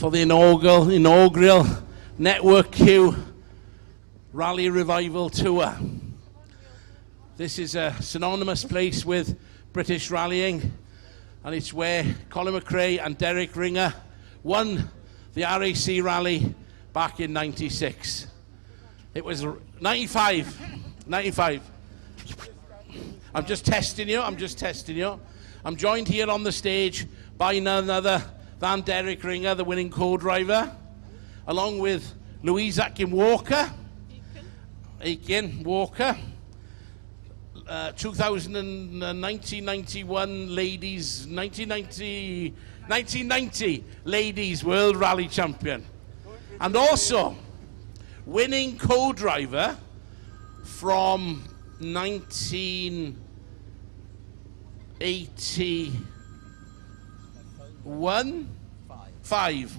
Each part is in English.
for the inaugural Network Q Rally Revival Tour. This is a synonymous place with British rallying, and it's where Colin Mccrea and Derek Ringer won the RAC Rally back in 96. It was 95. I'm just testing you. I'm joined here on the stage by none other than Derek Ringer, the winning co-driver, along with Louise Walker, 1990 Ladies World Rally Champion, and also winning co-driver from 1981. Five.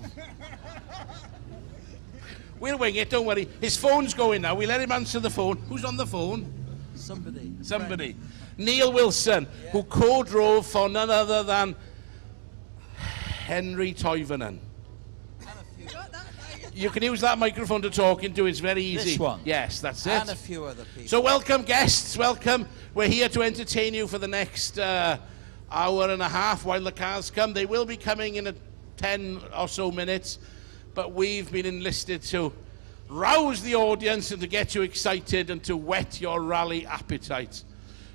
We'll wing it, don't worry. His phone's going now. We let him answer the phone. Who's on the phone? Somebody. Neil Wilson, yeah. Who co-drove for none other than Henry Toivonen. You can use that microphone to talk into. It's very easy. This one? Yes, that's it. And a few other people. So welcome, guests. Welcome. We're here to entertain you for the next hour and a half while the cars come. They will be coming in 10 or so minutes, but we've been enlisted to rouse the audience and to get you excited and to whet your rally appetite.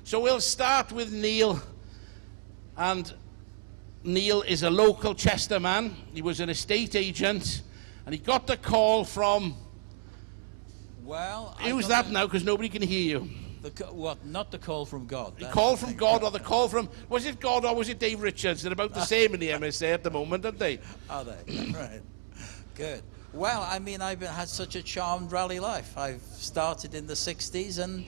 So we'll start with Neil. And Neil is a local Chester man. He was an estate agent, and he got the call from... Well, who's that now, because nobody can hear you. What? Not the call from God. The call from God, or the call from... Was it God or was it Dave Richards? They're about the same in the MSA at the moment, aren't they? Are they? Right. Good. Well, I mean, I've had such a charmed rally life. I've started in the 60s, and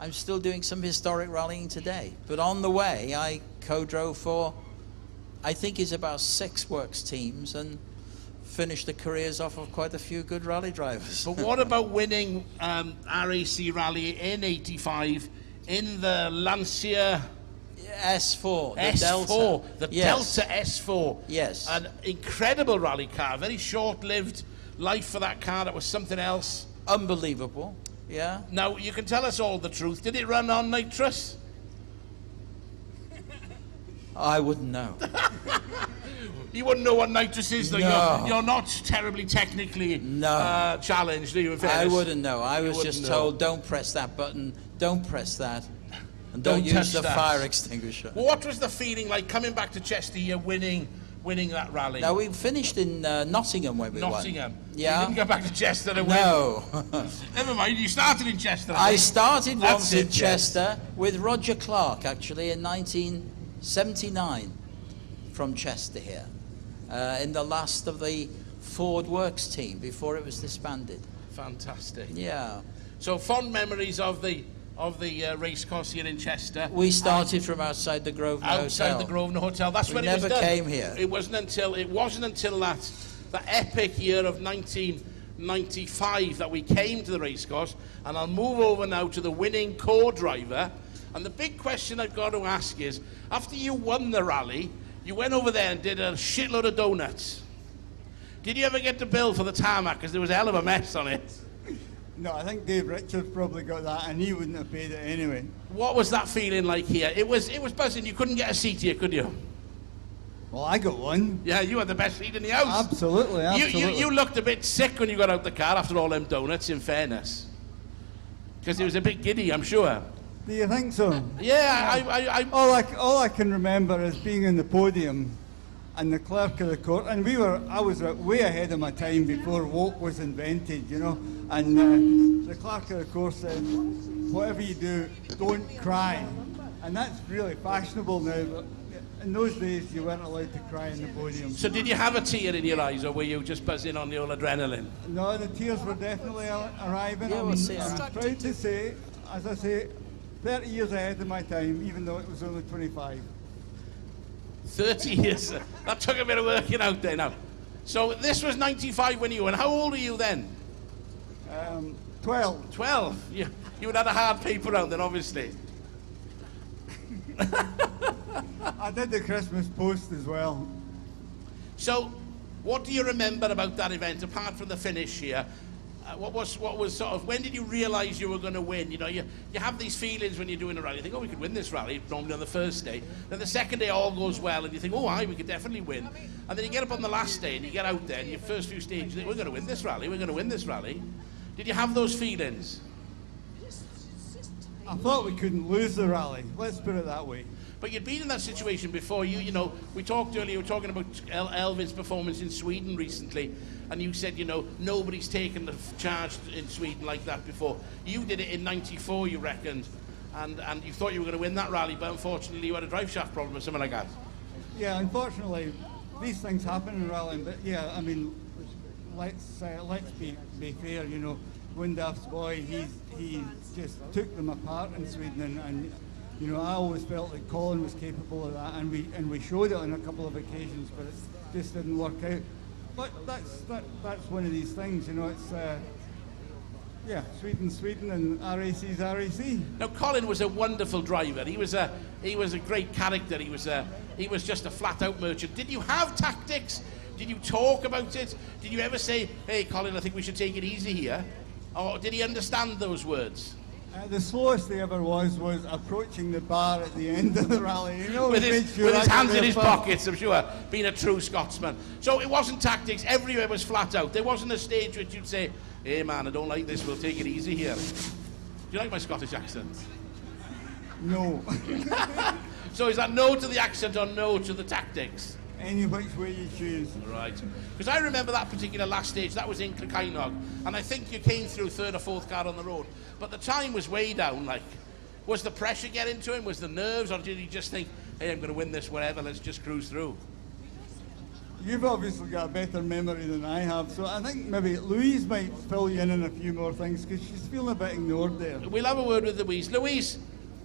I'm still doing some historic rallying today. But on the way, I co-drove for, I think it's about 6 works teams, and finished the careers off of quite a few good rally drivers. But what about winning RAC Rally in 85 in the Lancia S4, the S4, Delta. the Yes. Delta S4. Yes. An incredible rally car, very short-lived life for that car. That was something else. Unbelievable, yeah. Now, you can tell us all the truth. Did it run on nitrous? I wouldn't know. You wouldn't know what nitrous is, though. No. You're not terribly technically challenged, are you, in fairness? I wouldn't know. I was just told, don't press that button, don't press that, and don't use the fire extinguisher. Well, what was the feeling like coming back to Chester here, winning that rally? Now, we finished in Nottingham when we won. Nottingham. Yeah. You didn't go back to Chester and win? No. Never mind, you started in Chester. I started once in Chester with Roger Clark, actually, in 1979 from Chester here. In the last of the Ford Works team before it was disbanded. Fantastic. Yeah. So fond memories of the race course here in Chester. We started from outside the Grosvenor Hotel. Outside the Grosvenor Hotel. That's when it was done. We never came here. It wasn't until that epic year of 1995 that we came to the race course. And I'll move over now to the winning co-driver. And the big question I've got to ask is, after you won the rally, you went over there and did a shitload of donuts. Did you ever get the bill for the tarmac? Because there was a hell of a mess on it. No, I think Dave Richards probably got that, and he wouldn't have paid it anyway. What was that feeling like here? It was buzzing. You couldn't get a seat here, could you? Well, I got one. Yeah, you had the best seat in the house. Absolutely. You looked a bit sick when you got out the car after all them donuts, in fairness. Because it was a bit giddy, I'm sure. Do you think so? Yeah, All I can remember is being in the podium and the clerk of the court, and I was way ahead of my time before woke was invented, you know, and the clerk of the court said, whatever you do, don't cry. And that's really fashionable now, but in those days you weren't allowed to cry in the podium. So did you have a tear in your eyes, or were you just buzzing on the old adrenaline? No, the tears were definitely arriving. Yeah, I'm proud to say, as I say, 30 years ahead of my time, even though it was only 25. 30 years. That took a bit of working out there now. So this was 95 when you went. How old were you then? 12. 12? You would have had a hard paper round then, obviously. I did the Christmas post as well. So What do you remember about that event, apart from the finish here? What was sort of, when did you realise you were going to win? You know, you have these feelings when you're doing a rally. You think, oh, we could win this rally, normally on the first day. Then the second day all goes well, and you think, oh, we could definitely win. And then you get up on the last day, and you get out there, and your first few stages, you think, we're going to win this rally, we're going to win this rally. Did you have those feelings? I thought we couldn't lose the rally. Let's put it that way. But you'd been in that situation before. You know, we talked earlier, we were talking about Elvin's performance in Sweden recently, and you said, you know, nobody's taken the charge in Sweden like that before. You did it in '94, you reckoned, and you thought you were going to win that rally, but unfortunately you had a drive shaft problem or something like that. Yeah, unfortunately, these things happen in rallying, but yeah, I mean, let's be fair, you know, Windaft's boy, he just took them apart in Sweden, and you know, I always felt that Colin was capable of that, and we showed it on a couple of occasions, but it just didn't work out. But that's one of these things, you know. It's yeah, Sweden, and RAC's RAC. Now, Colin was a wonderful driver. He was a great character. He was just a flat-out merchant. Did you have tactics? Did you talk about it? Did you ever say, "Hey, Colin, I think we should take it easy here," or did he understand those words? The slowest he ever was approaching the bar at the end of the rally. You know, with his hands in his pockets, I'm sure, being a true Scotsman. So it wasn't tactics. Everywhere was flat out. There wasn't a stage which you'd say, "Hey, man, I don't like this. We'll take it easy here." Do you like my Scottish accent? No. So is that no to the accent or no to the tactics? Any which way you choose. Right. Because I remember that particular last stage. That was in Clocainog, and I think you came through third or fourth car on the road. But the time was way down. Like, was the pressure getting to him? Was the nerves, or did he just think, "Hey, I'm going to win this whatever, let's just cruise through"? You've obviously got a better memory than I have, so I think maybe Louise might fill you in on a few more things, because she's feeling a bit ignored there. We'll have a word with Louise. Louise,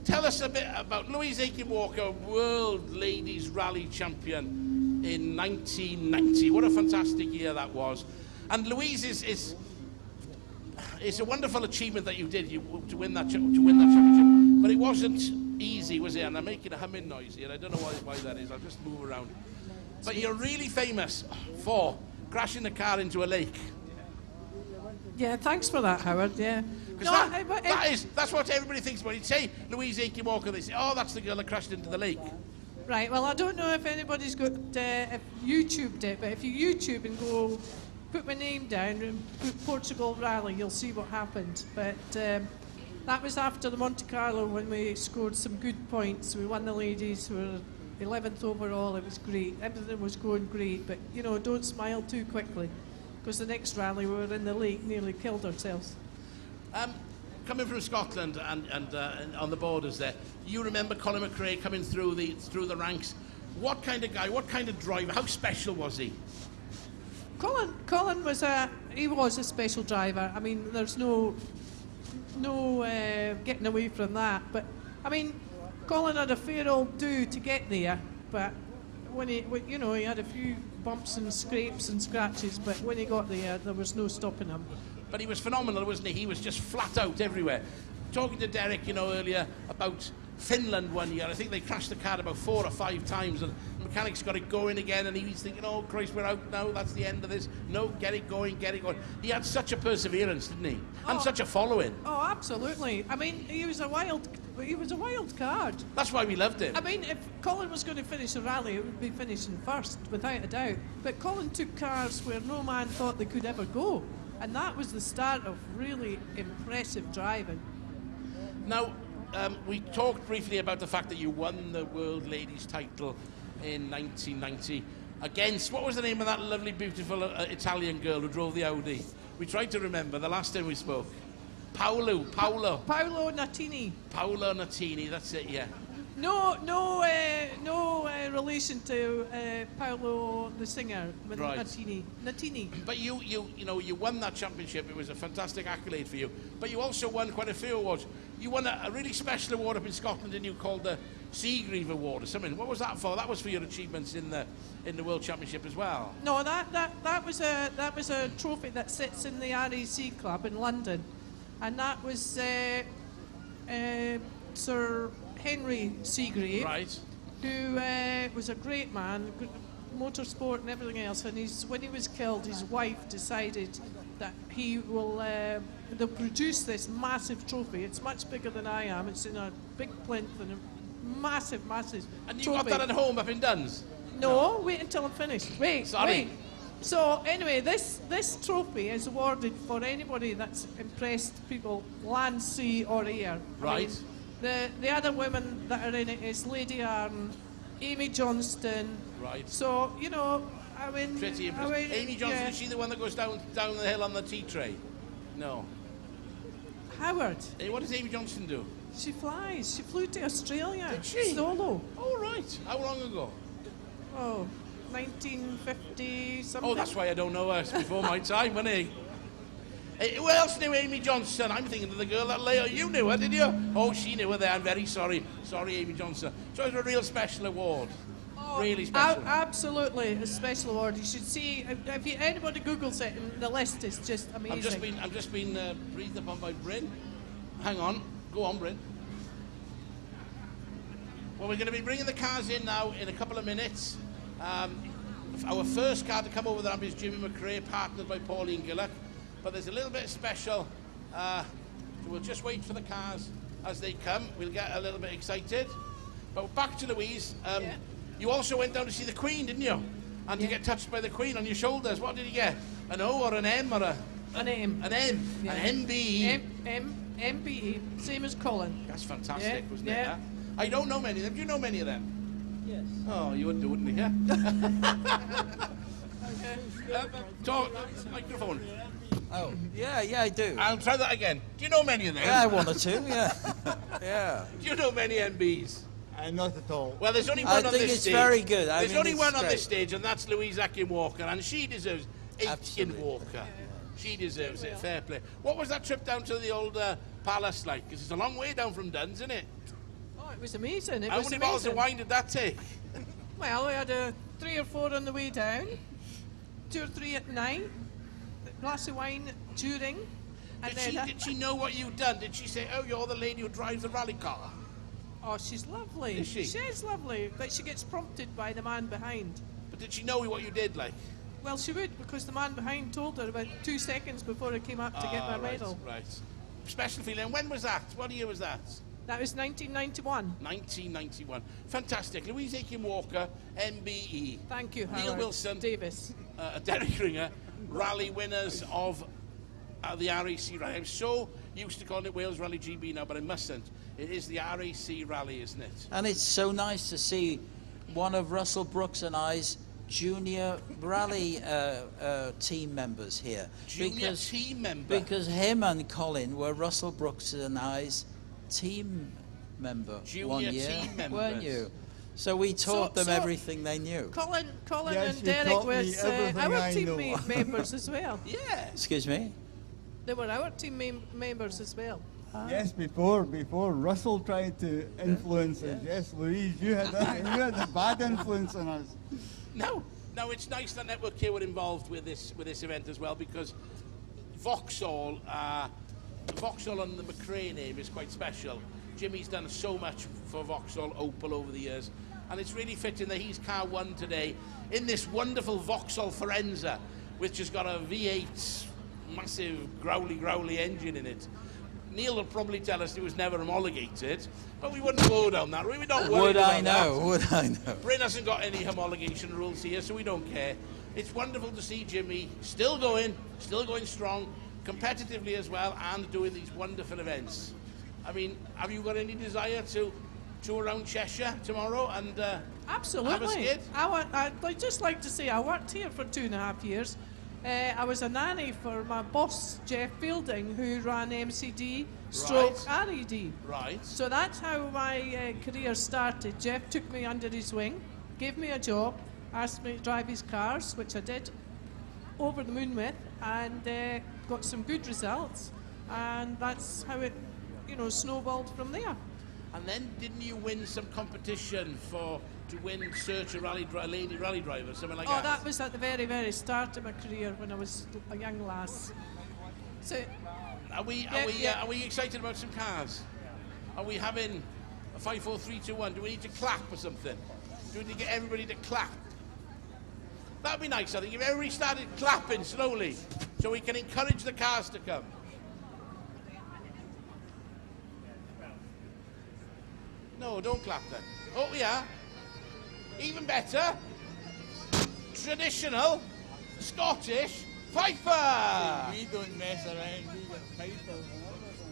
tell us a bit about Louise Aiken-Walker, World Ladies Rally Champion in 1990. What a fantastic year that was. And Louise it's a wonderful achievement that you did to win that championship, but it wasn't easy, was it? And I'm making a humming noise here. I don't know why that is. I'll just move around. But you're really famous for crashing the car into a lake. Yeah, thanks for that, Howard. Yeah. That's what everybody thinks about. You'd say Louise Aiken-Walker, they say, "Oh, that's the girl that crashed into the lake." Right. Well, I don't know if anybody's got YouTubed it, but if you YouTube and go, put my name down and put Portugal Rally, you'll see what happened. But that was after the Monte Carlo when we scored some good points. We won the ladies. We were 11th overall. It was great. Everything was going great. But, you know, don't smile too quickly, because the next rally we were in the lake, nearly killed ourselves. Coming from Scotland and on the borders there, you remember Colin Mccrea coming through the ranks. What kind of guy, what kind of driver, how special was he? Colin was a special driver. I mean, there's no getting away from that. But I mean, Colin had a fair old do to get there. But when he had a few bumps and scrapes and scratches. But when he got there was no stopping him. But he was phenomenal, wasn't he? He was just flat out everywhere. Talking to Derek, earlier about Finland one year, I think they crashed the car about 4 or 5 times, and the mechanics got it going again, and he's thinking, "Oh Christ, we're out now, that's the end of this. No, get it going. He had such a perseverance, didn't he? And such a following. Oh, absolutely. I mean, he was a wild card. That's why we loved him. I mean, if Colin was going to finish a rally, it would be finishing first, without a doubt. But Colin took cars where no man thought they could ever go. And that was the start of really impressive driving. Now, we talked briefly about the fact that you won the World Ladies title in 1990 against, what was the name of that lovely, beautiful Italian girl who drove the Audi? We tried to remember the last time we spoke. Paolo Nutini. Paolo Nutini, that's it, yeah. No relation to Paolo the singer, with right. Nutini. But you won that championship. It was a fantastic accolade for you. But you also won quite a few awards. You won a really special award up in Scotland, didn't you, called the Seagrave Award or something. What was that for? That was for your achievements in the World Championship as well. No, that was a trophy that sits in the RAC Club in London, and that was Sir Henry Seagrave, right, who was a great man, motorsport and everything else. And when he was killed, his wife decided that he will. They'll produce this massive trophy. It's much bigger than I am. It's in a big plinth and a massive. And you trophy. got that at home up in Duns? No, wait until I'm finished. Wait, Sorry. wait. So anyway, this trophy is awarded for anybody that's impressed people, land, sea, or air. Right. I mean, the other women that are in it is Lady Arden, Amy Johnston. Right. So you know, I mean, Pretty I impressive. mean, Amy Johnson, yeah. is she the one that goes down the hill on the tea tray? No. Howard. Hey, what does Amy Johnson do? She flies. She flew to Australia. Did she? Solo. Oh, right. How long ago? Oh, 1950 something. Oh, that's why I don't know her. It's before my time, wasn't it? Hey, who else knew Amy Johnson? I'm thinking of the girl that later. You knew her, did you? Oh, she knew her there. I'm very sorry. Sorry, Amy Johnson. So it was a real special award. Really special. Absolutely, a special award. You should see if anybody Googles it, and the list is just amazing. I've just been breathed upon by Bryn. Hang on, go on, Bryn. Well, we're going to be bringing the cars in now in a couple of minutes. Our first car to come over the ramp is Jimmy Mccrea, partnered by Pauline Gillock. But there's a little bit special. So we'll just wait for the cars as they come. We'll get a little bit excited. But back to Louise. You also went down to see the Queen, didn't you? And to get touched by the Queen on your shoulders. What did you get? An O or an M or an M? An M. Yeah. An MBE. MBE. Same as Colin. That's fantastic, wasn't it? Yeah. Huh? I don't know many of them. Do you know many of them? Yes. Oh, you would do, wouldn't you? Talk, microphone. Oh, yeah, I do. I'll try that again. Do you know many of them? Yeah, one or two, yeah. Yeah. Do you know many MBs? Not at all. Well, there's only I one on think this it's stage. very good. I There's mean, only it's one on great. this stage, and that's Louise Akin-Walker, and she deserves 8 Absolutely. Walker. She deserves it. Fair play. What was that trip down to the old palace like? Because it's a long way down from Duns, isn't it? Oh, it was amazing. How many bottles of wine did that take? Well, we had 3 or 4 on the way down, 2 or 3 at night, a glass of wine during. And Did she know what you'd done? Did she say, oh, you're the lady who drives the rally car? Oh, she's lovely. Is she? She is lovely, but she gets prompted by the man behind. But did she know what you did, like? Well, she would, because the man behind told her about 2 seconds before I came up to get my medal. Right. Special feeling. When was that? What year was that? That was 1991. 1991. Fantastic. Louise Akin-Walker, MBE. Thank you, Neil Howard Wilson. Davis. Derek Ringer, rally winners of the RAC Rally. I'm so used to calling it Wales Rally GB now, but I mustn't. It is the RAC Rally, isn't it? And it's so nice to see one of Russell Brooks and I's junior rally team members here. Junior team member. Because him and Colin were Russell Brooks and I's team member Junior one year, team members. weren't you? So we taught them so everything they knew. Colin Yes, and you Derek taught me was everything our I team know. members as well. Yeah. Excuse me? They were our team members as well. Yes, before Russell tried to influence us. Yes, Louise, you had a bad influence on us. No, it's nice that Network K were involved with this event as well, because Vauxhall and the Mccrea name is quite special. Jimmy's done so much for Vauxhall Opel over the years, and it's really fitting that he's car 1 today in this wonderful Vauxhall Forenza, which has got a V8 massive growly engine in it. Neil will probably tell us it was never homologated, but we wouldn't go down that route. We don't worry Would I about know? that. Would I know? Bryn hasn't got any homologation rules here, so we don't care. It's wonderful to see Jimmy still going strong, competitively as well, and doing these wonderful events. I mean, have you got any desire to tour around Cheshire tomorrow and Absolutely. have a skid? I'd just like to say I worked here for 2.5 years. I was a nanny for my boss, Jeff Fielding, who ran MCD stroke RED. Right. So that's how my career started. Jeff took me under his wing, gave me a job, asked me to drive his cars, which I did over the moon with, and got some good results. And that's how it, snowballed from there. And then didn't you win some competition to win Search a Lady Rally Driver, something like that? Oh, that was at the very, very start of my career when I was a young lass. So, Are we excited about some cars? Are we having a 5, 4, 3, 2, 1? Do we need to clap or something? Do we need to get everybody to clap? That'd be nice, I think, if everybody started clapping slowly, so we can encourage the cars to come. No, don't clap then. Oh, yeah. Even better. Traditional Scottish Piper. We don't mess around, we get pipers and everything,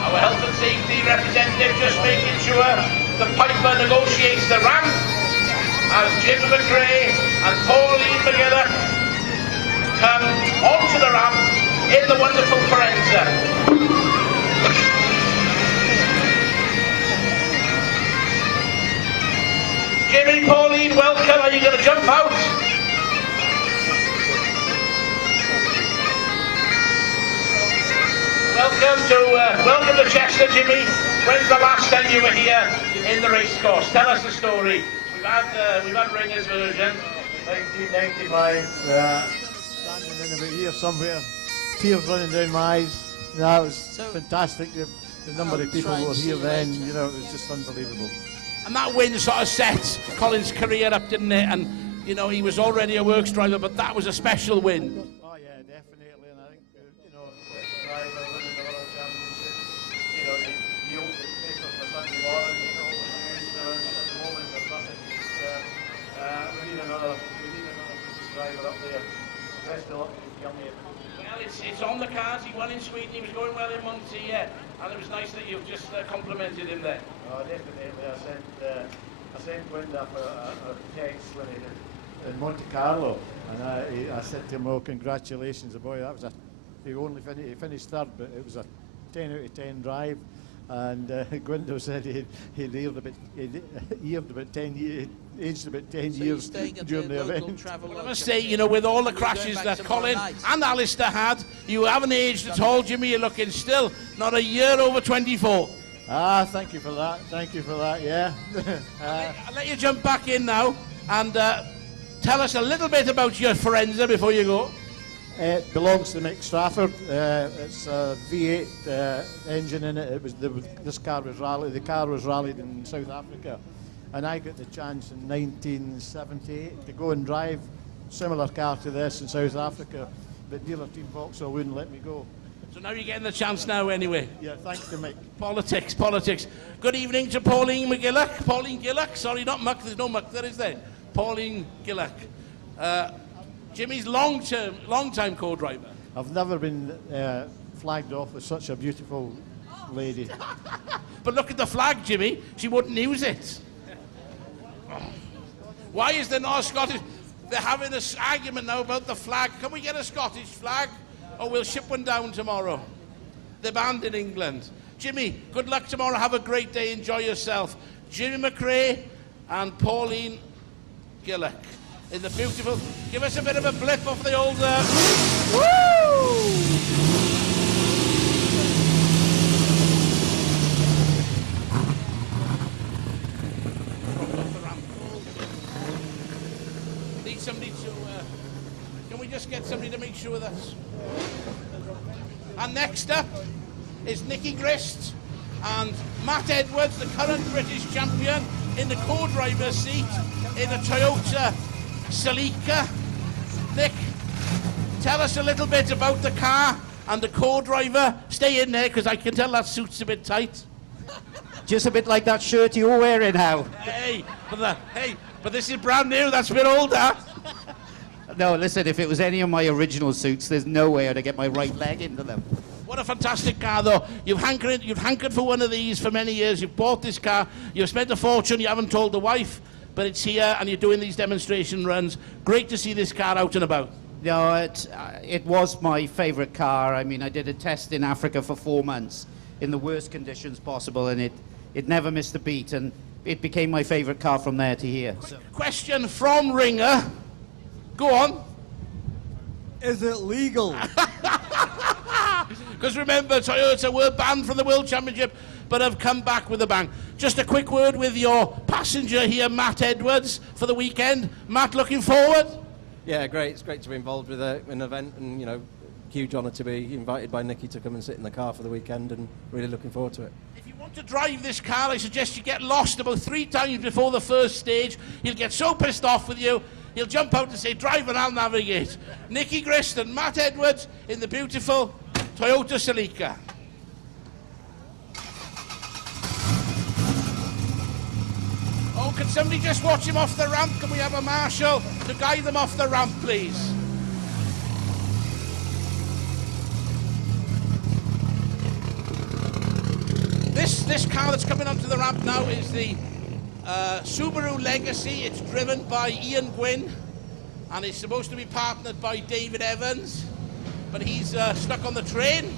Our health and safety representative just making sure the Piper negotiates the ramp as Jim Mccrea and Pauline McGilloch come onto the ramp in the wonderful Forenza. Jimmy, Pauline, welcome. Are you going to jump out? Welcome to Chester, Jimmy. When's the last time you were here in the racecourse? Tell us the story. We've had Ringer's version. 1995, standing in about here somewhere, tears running down my eyes. No, it was fantastic. The number of people who were here then, you know, it was just unbelievable. And that win sort of set Colin's career up, didn't it? And, you know, he was already a works driver, but that was a special win. Oh yeah, definitely. And I think, you know, driver winning the World Championship, you know, the old paper for Sunday morning, you know, at the moment there's nothing. We need another British driver up there. Best of luck to Yummy. Well, it's on the cards. He won in Sweden. He was going well in Monty, yeah. And it was nice that you've just complimented him there. Oh, definitely. I sent Gwenda a text when he did in Monte Carlo, and I said to him, "Oh, congratulations, boy! That was he finished third, but it was a 10 out of 10 drive." And Gwenda said he'd aged about 10 years. Aged about 10 years during the event. Well, I must say, you know, with all the crashes that Colin and Alistair had, you haven't aged at all, Jimmy. You're looking still not a year over 24. Ah, thank you for that. Thank you for that. Yeah. I'll let you jump back in now and tell us a little bit about your Forenza before you go. It belongs to Mick Strafford. It's a V8 engine in it. This car was rallied. The car was rallied in South Africa, and I got the chance in 1978 to go and drive a similar car to this in South Africa, but dealer team Vauxhall wouldn't let me go. So now you're getting the chance now anyway. Yeah, thanks to Mick. Politics. Good evening to Pauline McGilloch. Pauline Gilloch, sorry, not Muck. There's no Muck there, is there? Pauline Gilloch. Jimmy's long-time co-driver. I've never been flagged off with such a beautiful lady. But look at the flag, Jimmy. She wouldn't use it. Why is there not a Scottish? They're having this argument now about the flag. Can we get a Scottish flag? Or we'll ship one down tomorrow. They're banned in England. Jimmy, good luck tomorrow. Have a great day. Enjoy yourself. Jimmy Mccrea and Pauline Gilloch in the beautiful. Give us a bit of a blip off the old. Woo! Need somebody to. Can we just get somebody to make sure that's. And next up is Nicky Grist and Matt Edwards, the current British champion, in the co-driver's seat in a Toyota Celica. Nick, tell us a little bit about the car and the co-driver. Stay in there because I can tell that suit's a bit tight. Just a bit like that shirt you're wearing, Hal. Hey, but this is brand new. That's a bit older. No, listen, if it was any of my original suits, there's no way I'd get my right leg into them. What a fantastic car, though. You've hankered for one of these for many years. You've bought this car. You've spent a fortune. You haven't told the wife, but it's here, and you're doing these demonstration runs. Great to see this car out and about. No, it was my favourite car. I mean, I did a test in Africa for 4 months in the worst conditions possible, and it never missed a beat, and it became my favourite car from there to here. So. Question from Ringer. Go on. Is it legal? Because remember, Toyota were banned from the World Championship, but have come back with a bang. Just a quick word with your passenger here, Matt Edwards, for the weekend. Matt, looking forward? Yeah, great. It's great to be involved with an event, and, you know, huge honour to be invited by Nicky to come and sit in the car for the weekend, and really looking forward to it. If you want to drive this car, I suggest you get lost about 3 times before the first stage. He'll get so pissed off with you, he'll jump out and say, drive and I'll navigate. Nicky Grist and Matt Edwards in the beautiful Toyota Celica. Oh, can somebody just watch him off the ramp? Can we have a marshal to guide them off the ramp, please? This car that's coming onto the ramp now is the Subaru Legacy. It's driven by Ian Gwynn, and it's supposed to be partnered by David Evans, but he's stuck on the train.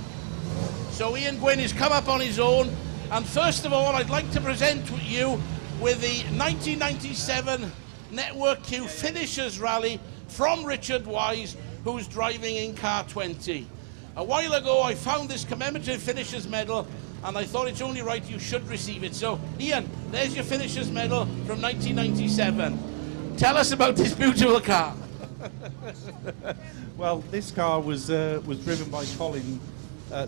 So Ian Gwynn has come up on his own, and first of all, I'd like to present you with the 1997 Network Q Finishers Rally from Richard Wise, who's driving in car 20. A while ago, I found this commemorative Finishers Medal, and I thought it's only right you should receive it. So, Ian, there's your Finishers Medal from 1997. Tell us about this beautiful car. Well, this car was driven by Colin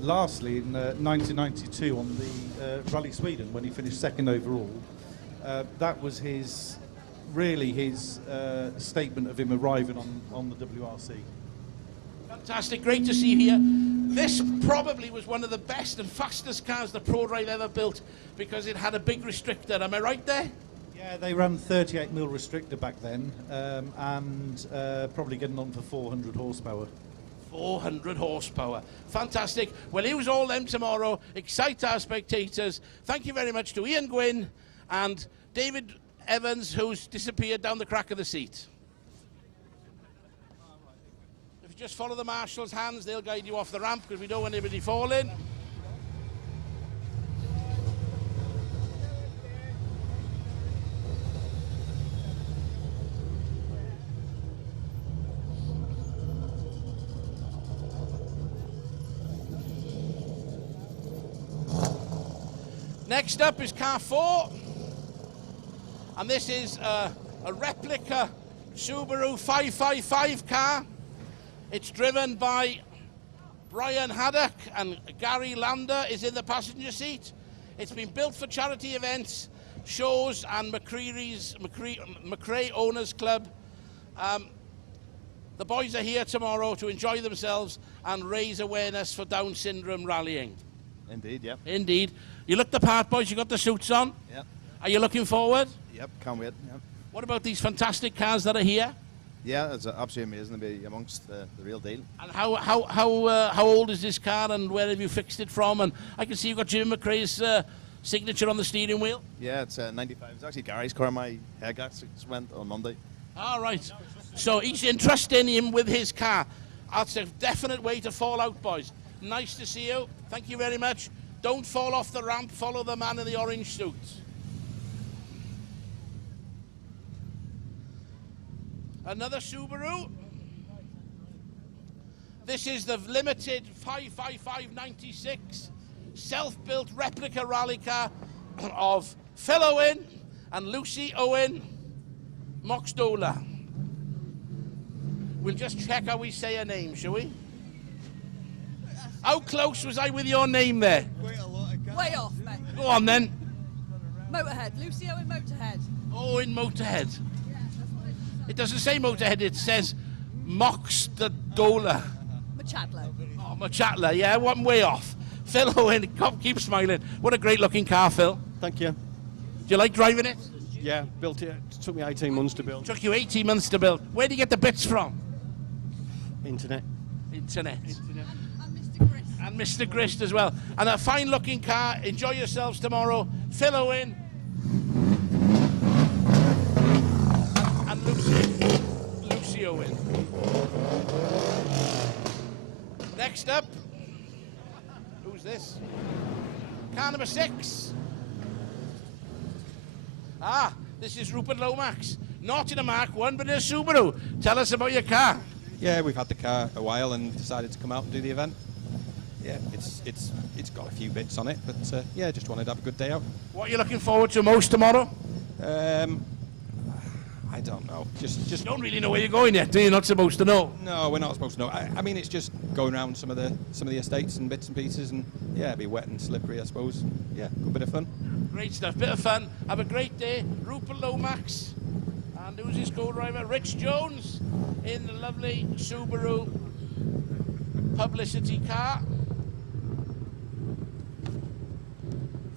lastly in 1992 on the Rally Sweden when he finished second overall. That was his statement of him arriving on the WRC. Fantastic, great to see you here. This probably was one of the best and fastest cars the ProDrive ever built because it had a big restrictor. Am I right there? Yeah, they ran 38mm restrictor back then, and probably getting on for 400 horsepower. 400 horsepower. Fantastic. Well, here's all them tomorrow. Excite our spectators. Thank you very much to Ian Gwynn and David Evans, who's disappeared down the crack of the seat. If you just follow the marshal's hands, they'll guide you off the ramp because we don't want anybody falling. Next up is Carrefour, and this is a replica Subaru 555 car. It's driven by Brian Haddock, and Gary Lander is in the passenger seat. It's been built for charity events, shows, and Mccrea Owners Club. The boys are here tomorrow to enjoy themselves and raise awareness for Down syndrome rallying. Indeed, yep. Indeed. You look the part, boys. You got the suits on. Yep. Are you looking forward? Yep, can't wait. Yep. What about these fantastic cars that are here? Yeah, it's absolutely amazing to be amongst the real deal. And how old is this car, and where have you fixed it from? And I can see you've got Jim McCrea's signature on the steering wheel. Yeah, it's 95. It's actually Gary's car. My hair gas went on Monday. All right. So he's entrusting him with his car. That's a definite way to fall out, boys. Nice to see you. Thank you very much. Don't fall off the ramp. Follow the man in the orange suit. Another Subaru. This is the limited 55596 self-built replica rally car of Phil Owen and Lucy Owen Moxdola. We'll just check how we say her name, shall we? How close was I with your name there? Way off, mate. Go on then. Motorhead. Lucy Owen Motorhead. Owen Motorhead. It doesn't say Motorhead, it says Moxdola. Machadlo. Oh, Machatla, yeah, one way off. Phil Owen, keep smiling. What a great looking car, Phil. Thank you. Do you like driving it? Yeah, built it. It took me 18 months to build. Took you 18 months to build. Where do you get the bits from? Internet. Internet. And Mr. Grist. And Mr. Grist as well. And a fine looking car. Enjoy yourselves tomorrow. Phil Owen. And Lucy Owen. Next up. Who's this? Car number 6. Ah, this is Rupert Lomax. Not in a Mark 1, but in a Subaru. Tell us about your car. Yeah, we've had the car a while and decided to come out and do the event. yeah, it's got a few bits on it, but yeah, just wanted to have a good day out. What are you looking forward to most tomorrow? I don't know. Just You don't really know where you're going yet, do you? You're not supposed to know. No, we're not supposed to know. I mean, it's just going around some of the estates and bits and pieces, and yeah, it'll be wet and slippery, I suppose. Yeah, good bit of fun. Great stuff, bit of fun. Have a great day. Rupert Lomax, and who's his co-driver? Rich Jones in the lovely Subaru publicity car.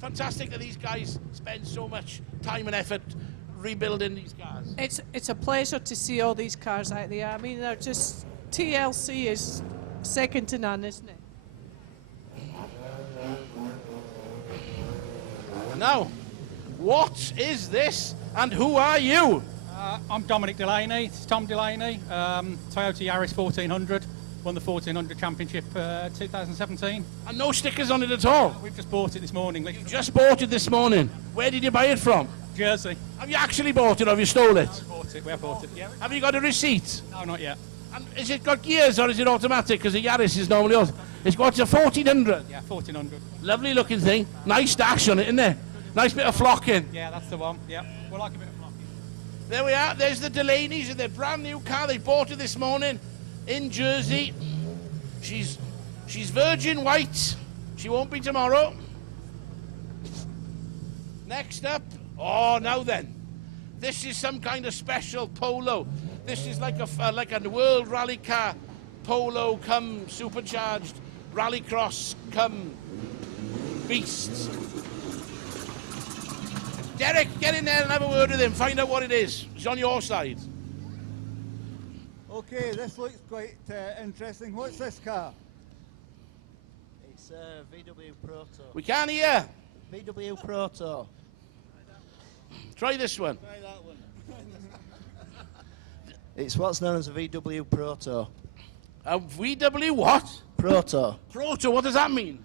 Fantastic that these guys spend so much time and effort rebuilding these cars. It's a pleasure to see all these cars out there. I mean, they're just TLC is second to none, isn't it? Now, what is this, and who are you? I'm Dominic Delaney. It's Tom Delaney. Toyota Yaris 1400. Won the 1400 Championship 2017. And no stickers on it at all? We've just bought it this morning. You just bought it this morning. Where did you buy it from? Jersey. Have you actually bought it, or have you stole it? We have bought it, yeah. Have you got a receipt? No, not yet. And is it got gears, or is it automatic? Because the Yaris is normally automatic. It's got a 1400. Yeah, 1400. Lovely looking thing. Nice dash on it, isn't there? Nice bit of flocking. Yeah, that's the one. Yeah, we like a bit of flocking. There we are. There's the Delaney's in their brand new car. They bought it this morning in Jersey. She's virgin white. She won't be tomorrow. Next up. Oh, now then. This is some kind of special polo. This is like a world rally car. Polo come supercharged. Rallycross come beast. Derek, get in there and have a word with him. Find out what it is. It's on your side. Okay, this looks quite interesting. What's this car? It's VW Proto. We can't hear. VW Proto. Try this one. Try that one. It's what's known as a VW Proto. A VW what? Proto. Proto, what does that mean?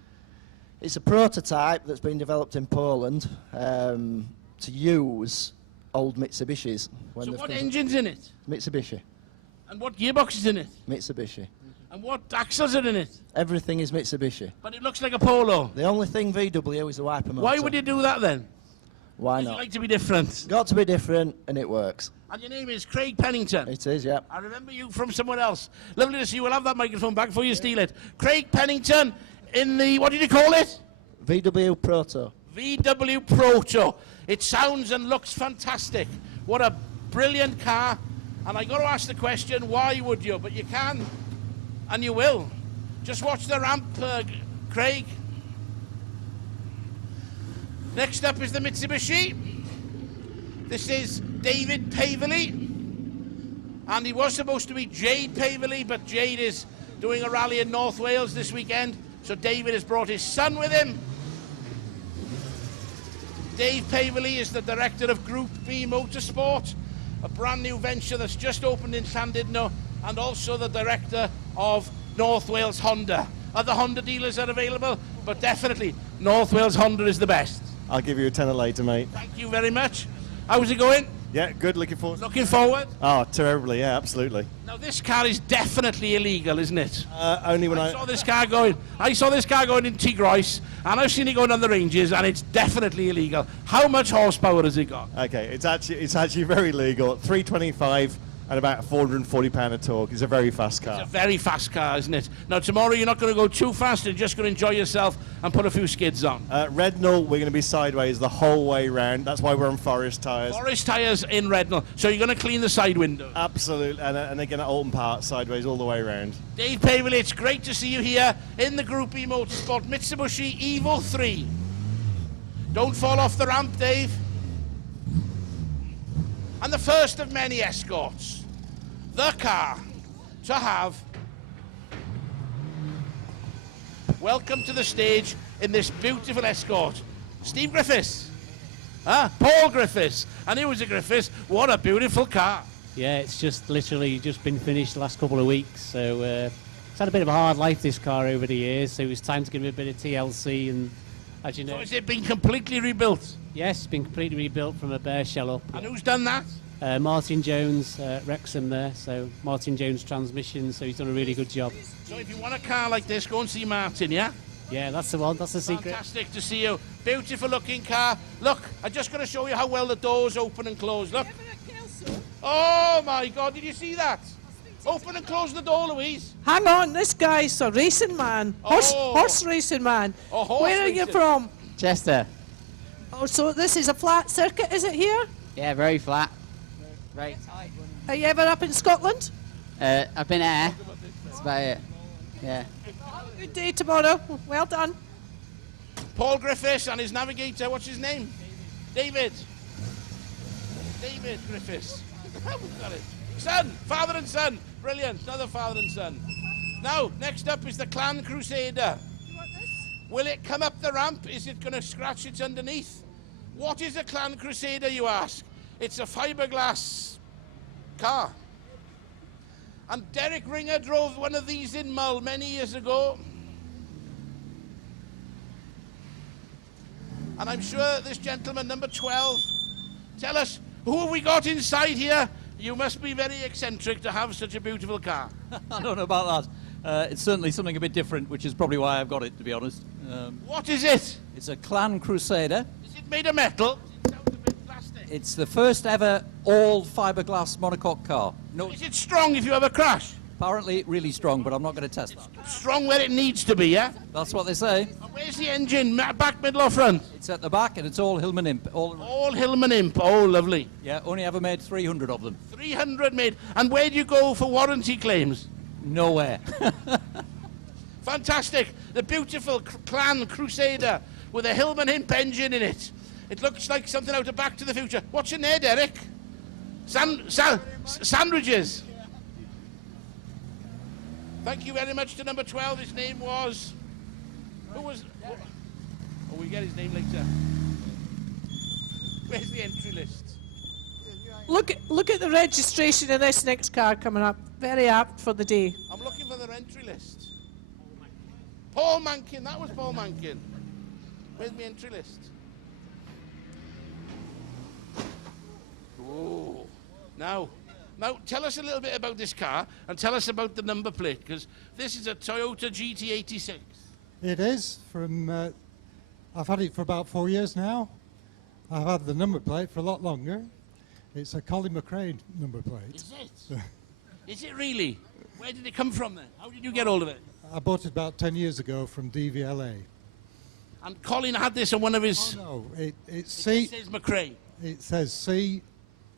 It's a prototype that's been developed in Poland to use old Mitsubishis. So what engine's in it? Mitsubishi. And what gearbox is in it? Mitsubishi. And what axles are in it? Everything is Mitsubishi. But it looks like a Polo. The only thing VW is the wiper motor. Why would you do that then? Why Does not? it like to be different? Got to be different, and it works. And your name is Craig Pennington? It is, yeah. I remember you from somewhere else. Lovely to see you. We'll have that microphone back before you steal it. Craig Pennington in the, what did you call it? VW Proto. VW Proto. It sounds and looks fantastic. What a brilliant car. And I got to ask the question, why would you? But you can, and you will. Just watch the ramp, Craig. Next up is the Mitsubishi. This is David Paverley. And he was supposed to be Jade Paverley, but Jade is doing a rally in North Wales this weekend. So David has brought his son with him. Dave Paverley is the director of Group B Motorsport, a brand new venture that's just opened in Llandudno, and also the director of North Wales Honda. Other Honda dealers are available, but definitely North Wales Honda is the best. I'll give you a tenner later, mate. Thank you very much. How's it going? Yeah, good. Looking forward. Looking forward? Oh, terribly. Yeah, absolutely. Now this car is definitely illegal, isn't it? Only when I saw this car going. I saw this car going in Tigris, and I've seen it going on the ranges, and it's definitely illegal. How much horsepower has it got? Okay, it's actually very legal. 325 and about 440 pound of torque. It's a very fast car. It's a very fast car, isn't it? Now tomorrow you're not going to go too fast. You're just going to enjoy yourself and put a few skids on. Rednall, we're going to be sideways the whole way round. That's why we're on Forest tyres. Forest tyres in Rednall. So you're going to clean the side windows. Absolutely, and again at Alton Park, sideways all the way round. Dave Paverley, it's great to see you here in the Group E Motorsport Mitsubishi Evo 3. Don't fall off the ramp, Dave. And the first of many escorts. The car to have welcome to the stage in this beautiful escort. Steve Griffiths. Paul Griffiths. And he was a Griffiths. What a beautiful car. Yeah, it's just literally just been finished the last couple of weeks. So it's had a bit of a hard life, this car, over the years. So it was time to give it a bit of TLC. And as you know... So has it been completely rebuilt? Yes, it's been completely rebuilt from a bare shell up. And who's done that? Martin Jones, Wrexham there, so Martin Jones Transmission, so he's done a really good job. So if you want a car like this, go and see Martin, yeah? Yeah, that's the one, that's the secret. Fantastic to see you. Beautiful looking car. Look, I'm just going to show you how well the doors open and close. Look. Oh my God, did you see that? Open and close the door, Louise. Hang on, this guy's a racing man. Horse racing man. Oh, horse Where are you racing. from? Chester. Oh, so this is a flat circuit, is it here? Yeah, very flat. Right. Are you ever up in Scotland? I've been there. That's about it. Yeah. Good day tomorrow. Well done. Paul Griffiths and his navigator, what's his name? David. David Griffiths. We've got it. Son, father and son. Brilliant, another father and son. Now, next up is the Clan Crusader. Will it come up the ramp? Is it going to scratch its underneath? What is a Clan Crusader, you ask? It's a fiberglass car. And Derek Ringer drove one of these in Mull many years ago. And I'm sure this gentleman, number 12, tell us, who have we got inside here? You must be very eccentric to have such a beautiful car. I don't know about that. It's certainly something a bit different, which is probably why I've got it, to be honest. What is it? It's a Clan Crusader. Is it made of metal? It's the first ever all fiberglass monocoque car. No, Is it strong if you have a crash? apparently really strong, but I'm not going to test that. Strong where it needs to be, yeah? That's what they say. And where's the engine? Back, middle or front? It's at the back, and it's all Hillman Imp. All Hillman Imp. Oh, lovely. Yeah, only ever made 300 of them. 300 made. And where do you go for warranty claims? Nowhere. Fantastic. The beautiful Clan Crusader with a Hillman Imp engine in it. It looks like something out of Back to the Future. What's in there, Derek? Sandwiches. Thank you very much to number 12. His name was... Who was... Oh, we get his name later. Where's the entry list? Look at the registration of this next car coming up. Very apt for the day. I'm looking for the entry list. Paul Mankin. That was Paul Mankin. Where's my entry list? Oh. Now, tell us a little bit about this car and tell us about the number plate, because this is a Toyota GT86. It is. I've had it for about 4 years now. I've had the number plate for a lot longer. It's a Colin Mccrea number plate. Is it? Is it really? Where did it come from then? How did you get hold of it? I bought it about 10 years ago from DVLA. And Colin had this on one of his... Oh, no, it says Mccrea. It says